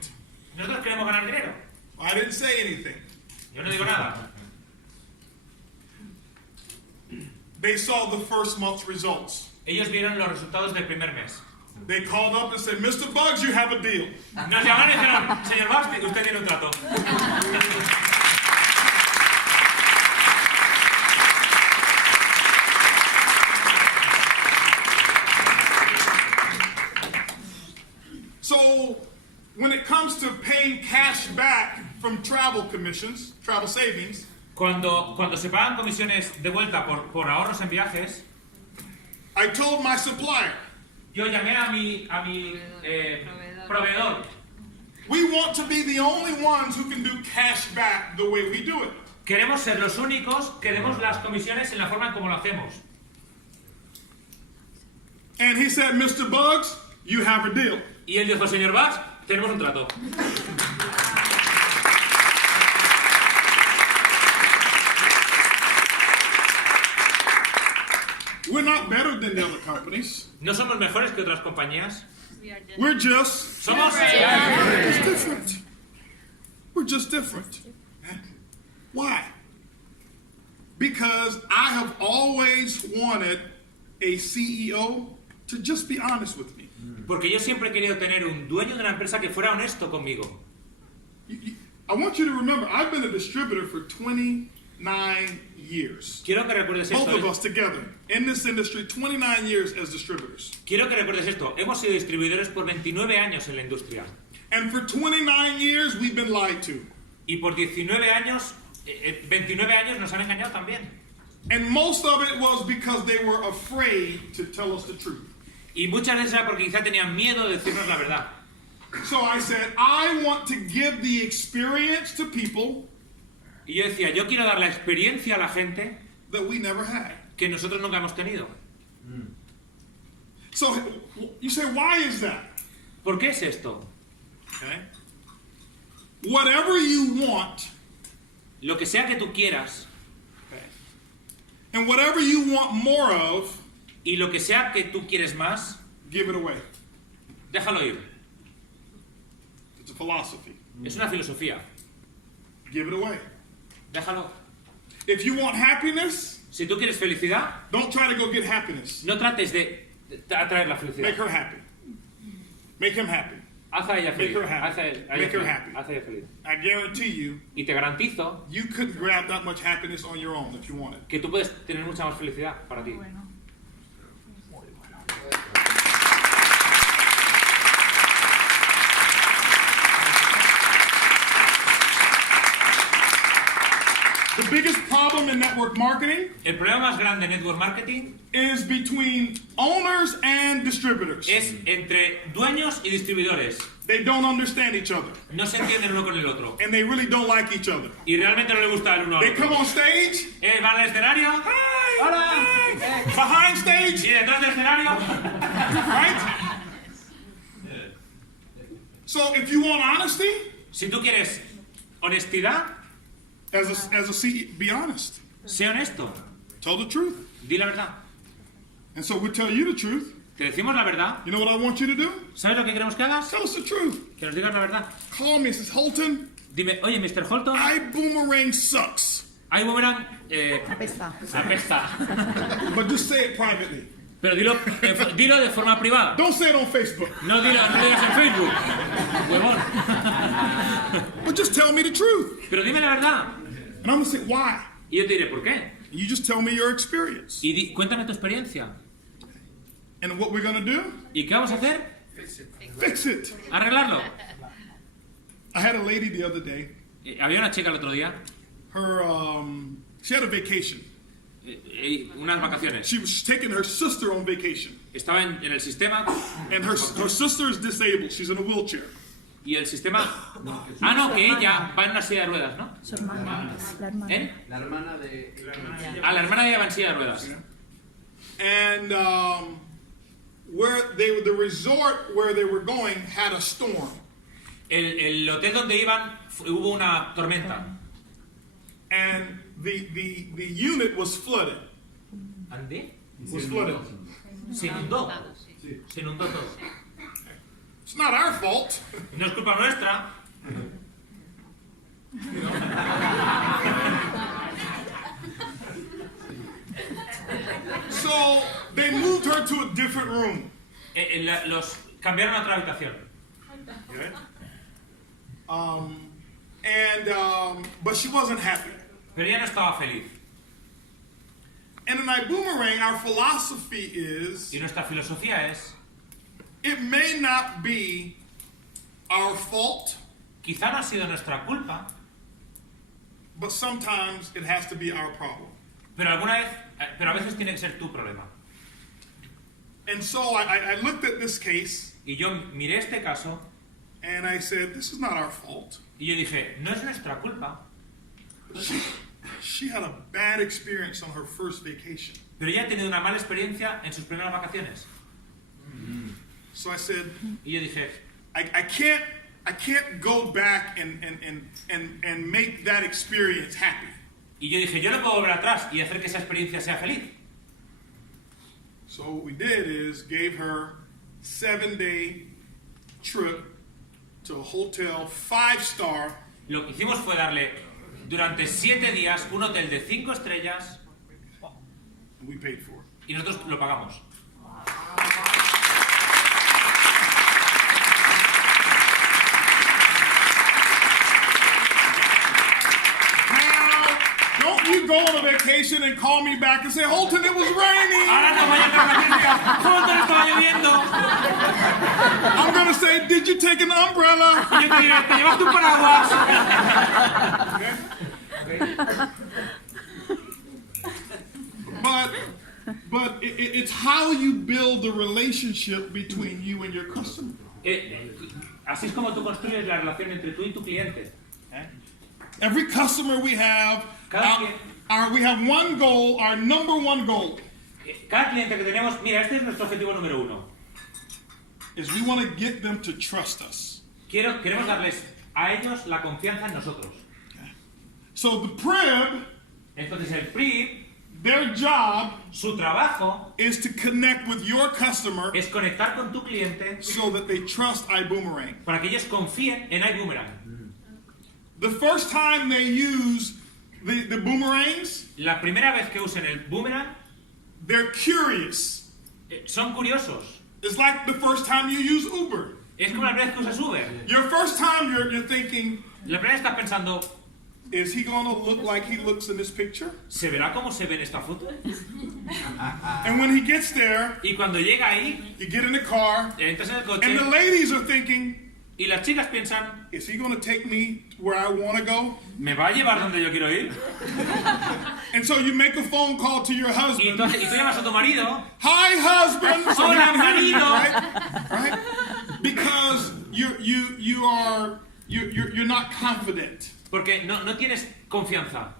nosotros queremos ganar dinero. I didn't say anything. Yo no digo nada. They saw the first month's results. Ellos vieron los resultados del primer mes. They called up and said, Mr. Bugs, you have a deal. Nos llamaron y dijeron, señor Bugs, usted tiene un trato. So when it comes to paying cash back from travel commissions, travel savings, Cuando se pagan comisiones de vuelta por ahorros en viajes, I told my supplier, yo llamé a mi proveedor. we want to be the only ones who can do cash back the way we do it. Queremos ser los únicos que demos las comisiones en la forma en como lo hacemos. And he said, Mr. Bugs, you have a deal. Y él dijo, señor Bugs, tenemos un trato. We're not better than the other companies. No somos mejores que otras compañías. We're just Somos different. We're just different. Why? Because I have always wanted a CEO to just be honest with me. Porque yo siempre he querido tener un dueño de una empresa que fuera honesto conmigo. I want you to remember, I've been a distributor for 29 years. Quiero que recuerdes Both of esto. us together in this industry, 29 years as distributors. Quiero que recuerdes esto. Hemos sido distribuidores por 29 años en la industria. And for 29 years, we've been lied to. Y por 29 años nos han engañado también. And most of it was because they were afraid to tell us the truth. Y muchas veces era porque quizá tenían miedo de decirnos la verdad. So I said, I want to give the experience to people Y yo decía, yo quiero dar la experiencia a la gente that we never had. que nosotros nunca hemos tenido. So you say, why is that? ¿Por qué es esto? Okay. Whatever you want, Lo que sea que tú quieras and whatever you want more of, y lo que sea que tú quieres más, give it away. déjalo ir. It's a philosophy. Es una filosofía. Give it away. Déjalo. If you want happiness, Si tú quieres felicidad, don't try to go get happiness. no trates de atraer la Make felicidad. her happy. Make him happy. Haz a ella Make feliz. her happy. Haz a ella Make her feliz. happy. Haz a ella feliz. I guarantee you, Y te garantizo you couldn't grab that much happiness on your own if you wanted. que tú puedes tener mucha más felicidad para ti. The biggest problem in network marketing El problema más grande en network marketing is between owners and distributors. es entre dueños y distribuidores. They don't understand each other, No se entienden uno con el otro. and they really don't like each other. Y realmente no le gusta el uno al They come otro. on stage, Van al escenario. hi, Hola. hi. Behind stage, Y detrás del escenario. right? So if you want honesty, Si tú quieres honestidad, as a CEO, be honest. sé honesto. Tell the truth. Di la verdad. And so we tell you the truth. Te decimos la verdad. You know what I want you to do? ¿Sabes lo que queremos que hagas? Tell us the truth. Que nos digas la verdad. Call me and says, Holton, Dime, oye, Mr. Holton, ibüümerang sucks. ibüümerang Apesta. apesta. But just say it privately. Pero dilo de forma privada. Don't say it on Facebook. No digas en Facebook. Huevón. But just tell me the truth. Pero dime la verdad. And I'm going to say, why? Y yo te diré, ¿por qué? You just tell me your experience. Y cuéntame tu experiencia. And what we're going to do? ¿Y qué vamos a hacer? Fix it. Arreglarlo. I had a lady the other day. Había una chica el otro día, She had a vacation. unas vacaciones. She was taking her sister on vacation. Estaba en el sistema And her sister is disabled. She's in a wheelchair. y el sistema... Ah, no, que ella va en una silla de ruedas, ¿no? Su hermana. La hermana. ¿Eh? La hermana de... A la hermana de ella va en silla de ruedas. And the resort where they were going had a storm. El hotel donde iban hubo una tormenta. And the unit was flooded. ¿Andé? Was flooded. Se inundó. Se inundó todo. It's not our fault. No es culpa nuestra. So they moved her to a different room. Los cambiaron a otra habitación. But she wasn't happy. Pero ella no estaba feliz. And in ibüümerang, our philosophy is, Y nuestra filosofía es, it may not be our fault, quizá no ha sido nuestra culpa, but sometimes it has to be our problem. pero a veces tiene que ser tu problema. And so I looked at this case Y yo miré este caso and I said, this is not our fault. y yo dije, no es nuestra culpa, She had a bad experience on her first vacation. pero ella ha tenido una mala experiencia en sus primeras vacaciones. So I said, Y yo dije, I can't go back and make that experience happy. yo no puedo volver atrás y hacer que esa experiencia sea feliz. So what we did is gave her 7-day trip to a hotel 5-star. Lo que hicimos fue darle durante 7 días un hotel de 5 estrellas And we paid for it. y nosotros lo pagamos. Don't you go on a vacation and call me back and say, Holton, it was raining. Ahora no vayas a vacaciones, ¡Holton, estaba lloviendo! I'm going to say, did you take an umbrella? Y yo te diré, ¿te llevas tu paraguas? But it's how you build the relationship between you and your customer. Así es como tú construyes la relación entre tú y tu cliente. Every customer we have, we have one goal, our number one goal. Cada cliente que tenemos, mira, este es nuestro objetivo número 1. Is we want to get them to trust us. Queremos darles a ellos la confianza en nosotros. So the PRIB, Entonces el PRI, their job su trabajo is to connect with your customer es conectar con tu cliente so that they trust ibüümerang. para que ellos confíen en ibüümerang. The first time they use the boomerangs, La primera vez que usen el boomerang, they're curious. son curiosos. It's like the first time you use Uber. Es como la primera vez que usas Uber. Your first time you're thinking, La primera vez estás pensando, is he going to look like he looks in this picture? ¿se verá cómo se ve en esta foto? And when he gets there, Y cuando llega ahí, you get in the car, entras en el and coche the ladies are thinking, y las chicas piensan, is he going to take me where I want to go? ¿me va a llevar donde yo quiero ir? And so you make a phone call to your Y husband. entonces y tú llamas a tu marido, Hi, husband. So Hola, you're hearing it, marido. right? Because you're not confident. porque no tienes confianza.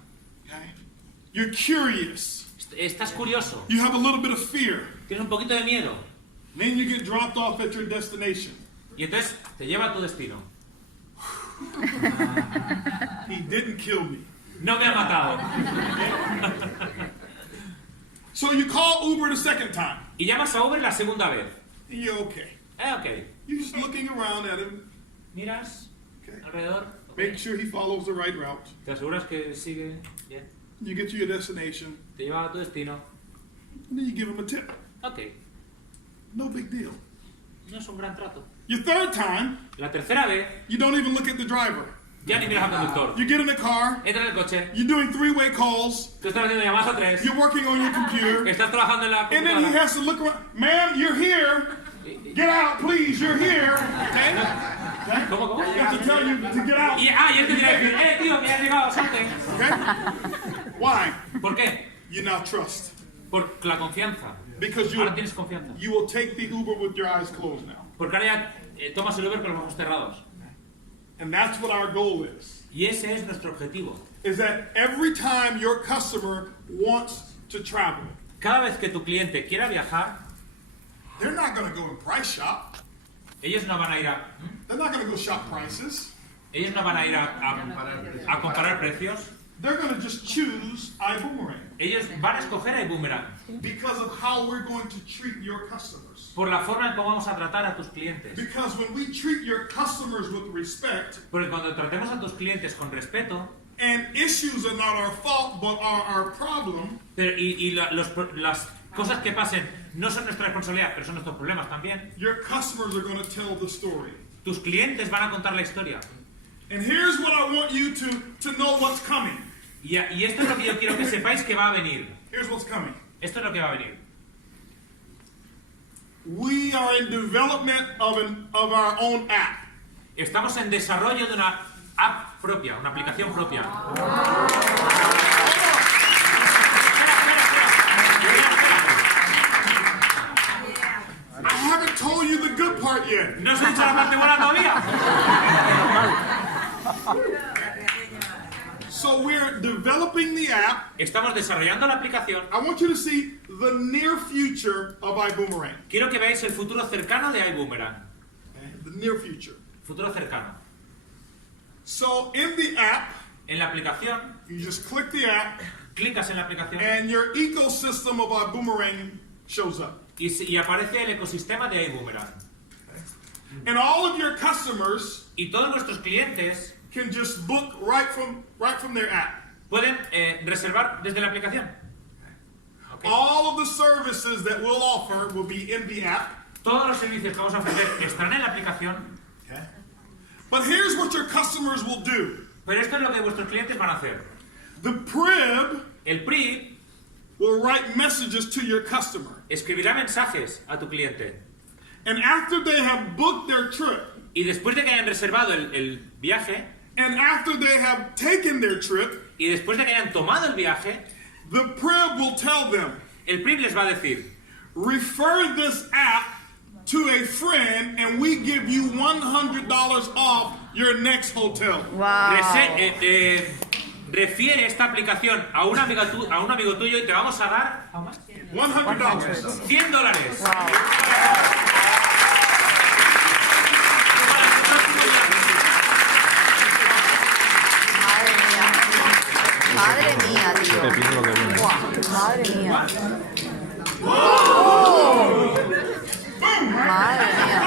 Okay? You're curious. Estás curioso, You have a little bit of fear. tienes un poquito de miedo. Then you get dropped off at your destination. Y entonces te lleva a tu destino. He didn't kill me. No me ha matado. So you call Uber the second time. Y llamas a Uber la segunda vez. And you're okay. Ok. You're just looking around at him. Miras Okay. alrededor. Make sure he follows the right route. Te aseguras que sigue bien. You get to your destination. Te lleva a tu destino. And then you give him a tip. Ok. No big deal. No es un gran trato. Your third time, La tercera vez, you don't even look at the driver. ya ni miras al conductor. You get in the car. Entra en el coche. You're doing three-way calls. Tú estás haciendo llamadas a tres. You're working on your computer. Estás trabajando en la And then he computadora. has to look around. Ma'am, you're here. Get out, please. You're here. Okay? Okay? ¿Cómo? You have to tell you to get out. Y él te dirá, tío, que ya has llegado, salte. Okay? Why? ¿Por qué? You now trust. Por la confianza. Because Ahora tienes confianza. you will take the Uber with your eyes closed now. Porque ahora ya tomas el Uber con los ojos cerrados. And that's what our goal is. Y ese es nuestro objetivo. Is that every time your customer wants to travel, Cada vez que tu cliente quiera viajar, they're not going to go and price shop. ellos no van a ir a... They're not going to go shop prices. Ellos no van a ir a comparar precios. They're going to just choose ibüümerang Ellos van a escoger a ibüümerang because of how we're going to treat your customers. por la forma en cómo vamos a tratar a tus clientes. Because when we treat your customers with respect, Porque cuando tratemos a tus clientes con respeto, and issues are not our fault but are our problem, las cosas que pasen no son nuestra responsabilidad, pero son nuestros problemas también, your customers are going to tell the story. tus clientes van a contar la historia. And here's what I want you to know what's coming. Y esto es lo que yo quiero que sepáis que va a venir. Here's what's coming. Esto es lo que va a venir. We are in development of our own app. Estamos en desarrollo de una app propia, una aplicación propia. I haven't told you the good part yet. ¿No os he dicho la parte buena todavía? So we're developing the app. Estamos desarrollando la aplicación. I want you to see the near future of ibüümerang. Quiero que veáis el futuro cercano de ibüümerang. Okay? The near future. Futuro cercano. So in the app, En la aplicación, you just click the app, clicas en la aplicación and your ecosystem of ibüümerang shows up. y aparece el ecosistema de ibüümerang. And all of your customers Y todos nuestros clientes can just book right from their app. pueden reservar desde la aplicación. Okay. All of the services that we'll offer will be in the app. Todos los servicios que vamos a ofrecer estarán en la aplicación. Okay. But here's what your customers will do. Pero esto es lo que vuestros clientes van a hacer. The PRIB El PRI will write messages to your customer. escribirá mensajes a tu cliente. And after they have booked their trip, Y después de que hayan reservado el viaje, and after they have taken their trip, y después de que hayan tomado el viaje, the PRIB will tell them, el PRI les va a decir: refer this app to a friend and we give you $100 off your next hotel. Wow. Refiere esta aplicación a un amigo tuyo y te vamos a dar $100. $100. Madre mía, tío. Buah, madre mía. Madre mía.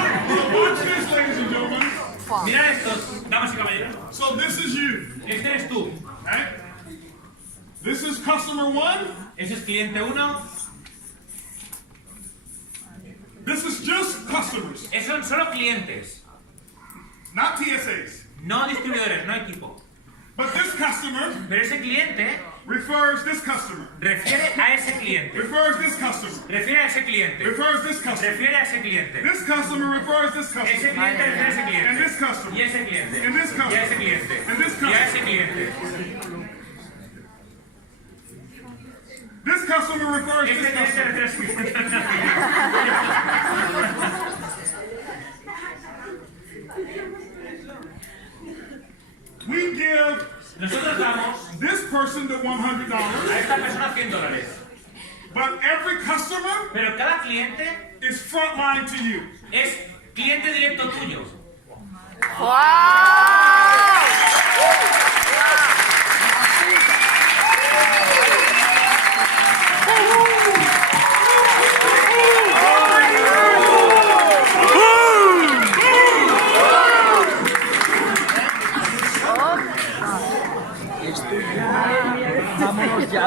Watch this, ladies and gentlemen. Mirad estos, damas y caballeros. So this is you. Este eres tú. Right? This is customer 1. Ese es cliente 1. This is just customers, Esos son solo clientes. not TSAs. No distribuidores, no equipo. But this customer Pero ese cliente refers this customer. refiere a ese cliente. Refers this customer. Refiere a ese cliente. Refers this customer. Refiere a ese cliente. This customer refers this Ese customer. cliente refiere a ese And cliente. this customer. Y ese cliente. And this Y a customer. ese cliente. And this Y a ese customer. cliente. This customer refers Ese this cliente customer. refiere a ese cliente. We give Nosotros damos this person the $100, a esta persona $100. but every customer Pero cada cliente is frontline to you. es Cliente directo tuyo.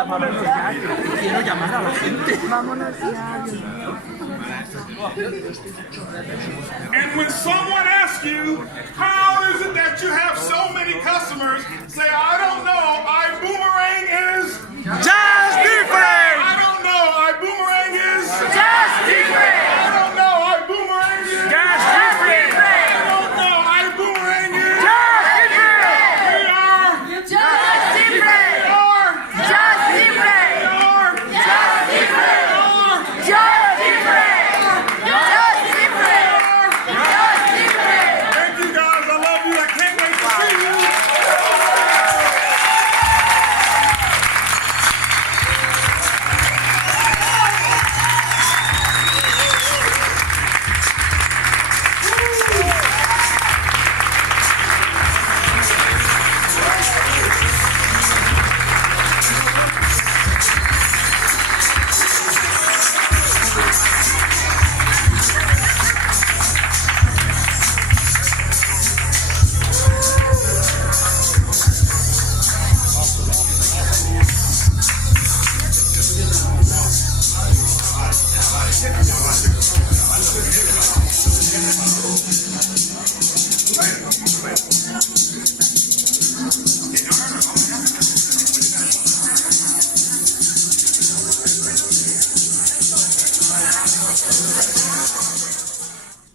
Vámonos ya, quiero llamar a la gente. Vámonos ya. And when someone asks you, how is it that you have so many customers, say, I don't know, ibüümerang is Just different! I don't know, ibüümerang is Just different! I don't know, ibüümerang is Just different! I don't know, ibüümerang is Just different! We are Just different! We are Just different! We are Just different! We are Just different! Just different! Just different! Thank you guys, I love you, I can't wait to see you.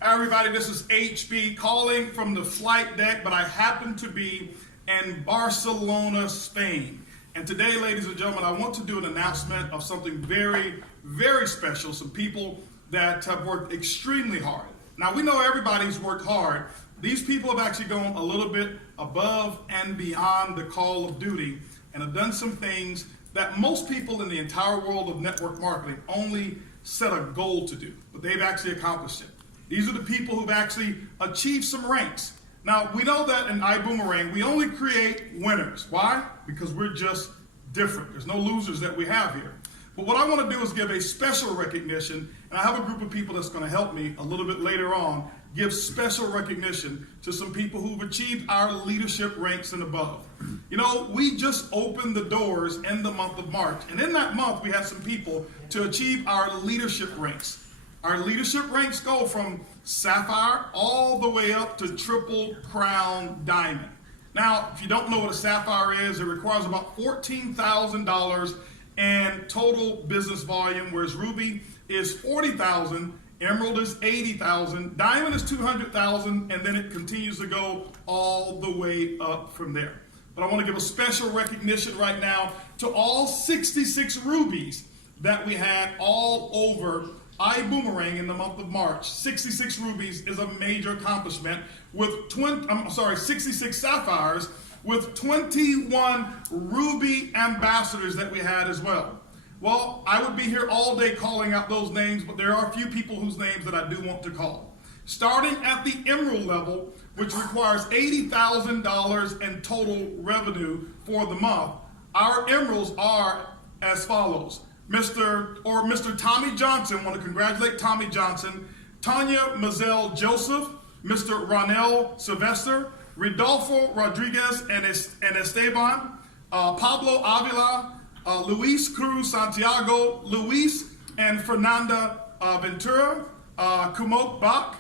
Hi, everybody, this is HB calling from the flight deck, but I happen to be in Barcelona, Spain. And today, ladies and gentlemen, I want to do an announcement of something very, very special. Some people that have worked extremely hard. Now, we know everybody's worked hard. These people have actually gone a little bit above and beyond the call of duty and have done some things that most people in the entire world of network marketing only set a goal to do, but they've actually accomplished it. These are the people who've actually achieved some ranks. Now, we know that in ibüümerang, we only create winners. Why? Because we're just different. There's no losers that we have here. But what I want to do is give a special recognition, and I have a group of people that's going to help me a little bit later on give special recognition to some people who've achieved our leadership ranks and above. You know, we just opened the doors in the month of March, and in that month, we had some people to achieve our leadership ranks. Our leadership ranks go from Sapphire all the way up to Triple Crown Diamond. Now, if you don't know what a Sapphire is, it requires about $14,000 in total business volume, whereas Ruby is $40,000, Emerald is $80,000, Diamond is $200,000, and then it continues to go all the way up from there. But I want to give a special recognition right now to all 66 rubies that we had all over ibüümerang in the month of March. 66 rubies is a major accomplishment with 66 sapphires with 21 ruby ambassadors that we had as well. Well, I would be here all day calling out those names, but there are a few people whose names that I do want to call. Starting at the Emerald level, which requires $80,000 in total revenue for the month, our Emeralds are as follows. Mr. Tommy Johnson, want to congratulate Tommy Johnson, Tanya Mazel Joseph, Mr. Ronel Sylvester, Rodolfo Rodriguez and Esteban, Pablo Avila, Luis Cruz Santiago, Luis and Fernanda Ventura, Kumok Bach,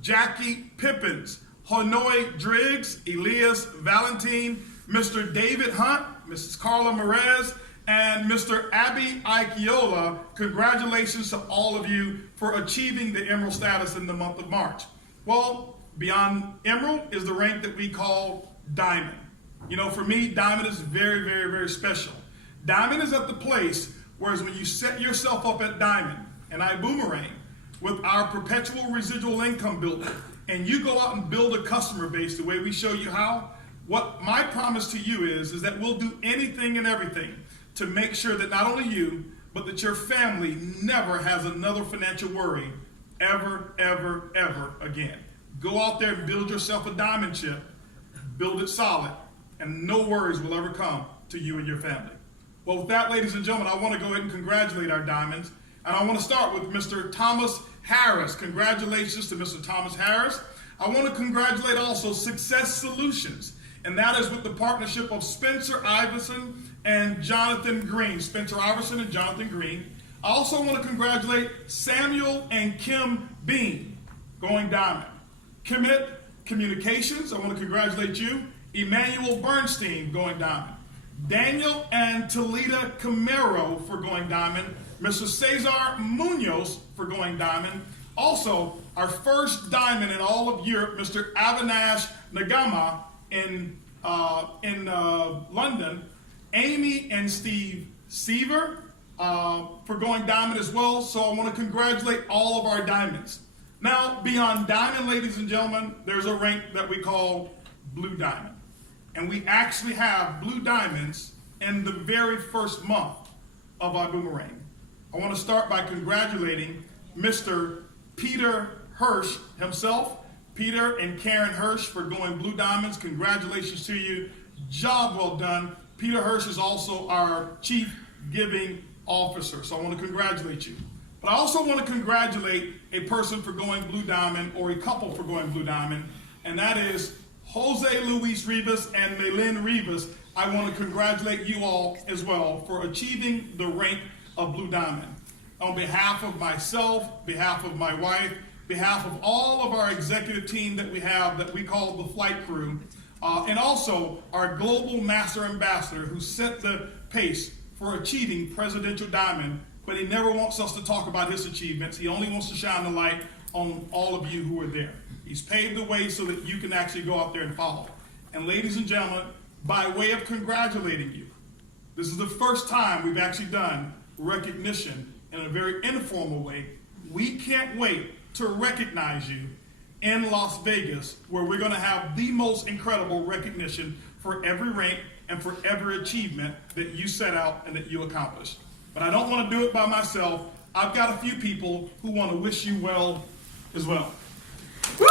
Jackie Pippins, Hanoi Driggs, Elias Valentine, Mr. David Hunt, Mrs. Carla Merez, and Mr. Abby Aikiola. Congratulations to all of you for achieving the Emerald status in the month of March. Well, beyond Emerald is the rank that we call Diamond. You know, for me, Diamond is very, very, very special. Diamond is at the place, whereas when you set yourself up at Diamond and ibüümerang with our perpetual residual income builder, and you go out and build a customer base the way we show you how, what my promise to you is that we'll do anything and everything to make sure that not only you, but that your family never has another financial worry ever, ever, ever again. Go out there and build yourself a diamond chip, build it solid, and no worries will ever come to you and your family. Well, with that, ladies and gentlemen, I want to go ahead and congratulate our diamonds. And I want to start with Mr. Thomas Harris. Congratulations to Mr. Thomas Harris. I want to congratulate also Success Solutions, and that is with the partnership of Spencer Iverson and Jonathan Green. Spencer Iverson and Jonathan Green. I also want to congratulate Samuel and Kim Bean, going diamond. Commit Communications, I want to congratulate you. Emmanuel Bernstein, going diamond. Daniel and Talita Camaro for going diamond. Mr. Cesar Munoz for going diamond. Also, our first diamond in all of Europe, Mr. Avinash Nagama in London. Amy and Steve Seaver for going diamond as well. So I want to congratulate all of our diamonds. Now, beyond diamond, ladies and gentlemen, there's a rank that we call blue diamond. And we actually have blue diamonds in the very first month of ibüümerang. I want to start by congratulating Mr. Peter Hirsch himself. Peter and Karen Hirsch for going blue diamonds. Congratulations to you. Job well done. Peter Hirsch is also our Chief Giving Officer, so I want to congratulate you. But I also want to congratulate a person for going blue diamond, or a couple for going blue diamond, and that is Jose Luis Rivas and Melin Rivas. I want to congratulate you all as well for achieving the rank of blue diamond. On behalf of myself, behalf of my wife, behalf of all of our executive team that we have that we call the flight crew, and also our global master ambassador who set the pace for achieving Presidential Diamond, but he never wants us to talk about his achievements. He only wants to shine the light on all of you who are there. He's paved the way so that you can actually go out there and follow. And ladies and gentlemen, by way of congratulating you, this is the first time we've actually done recognition in a very informal way. We can't wait to recognize you in Las Vegas, where we're going to have the most incredible recognition for every rank and for every achievement that you set out and that you accomplished. But I don't want to do it by myself. I've got a few people who want to wish you well as well. Woo!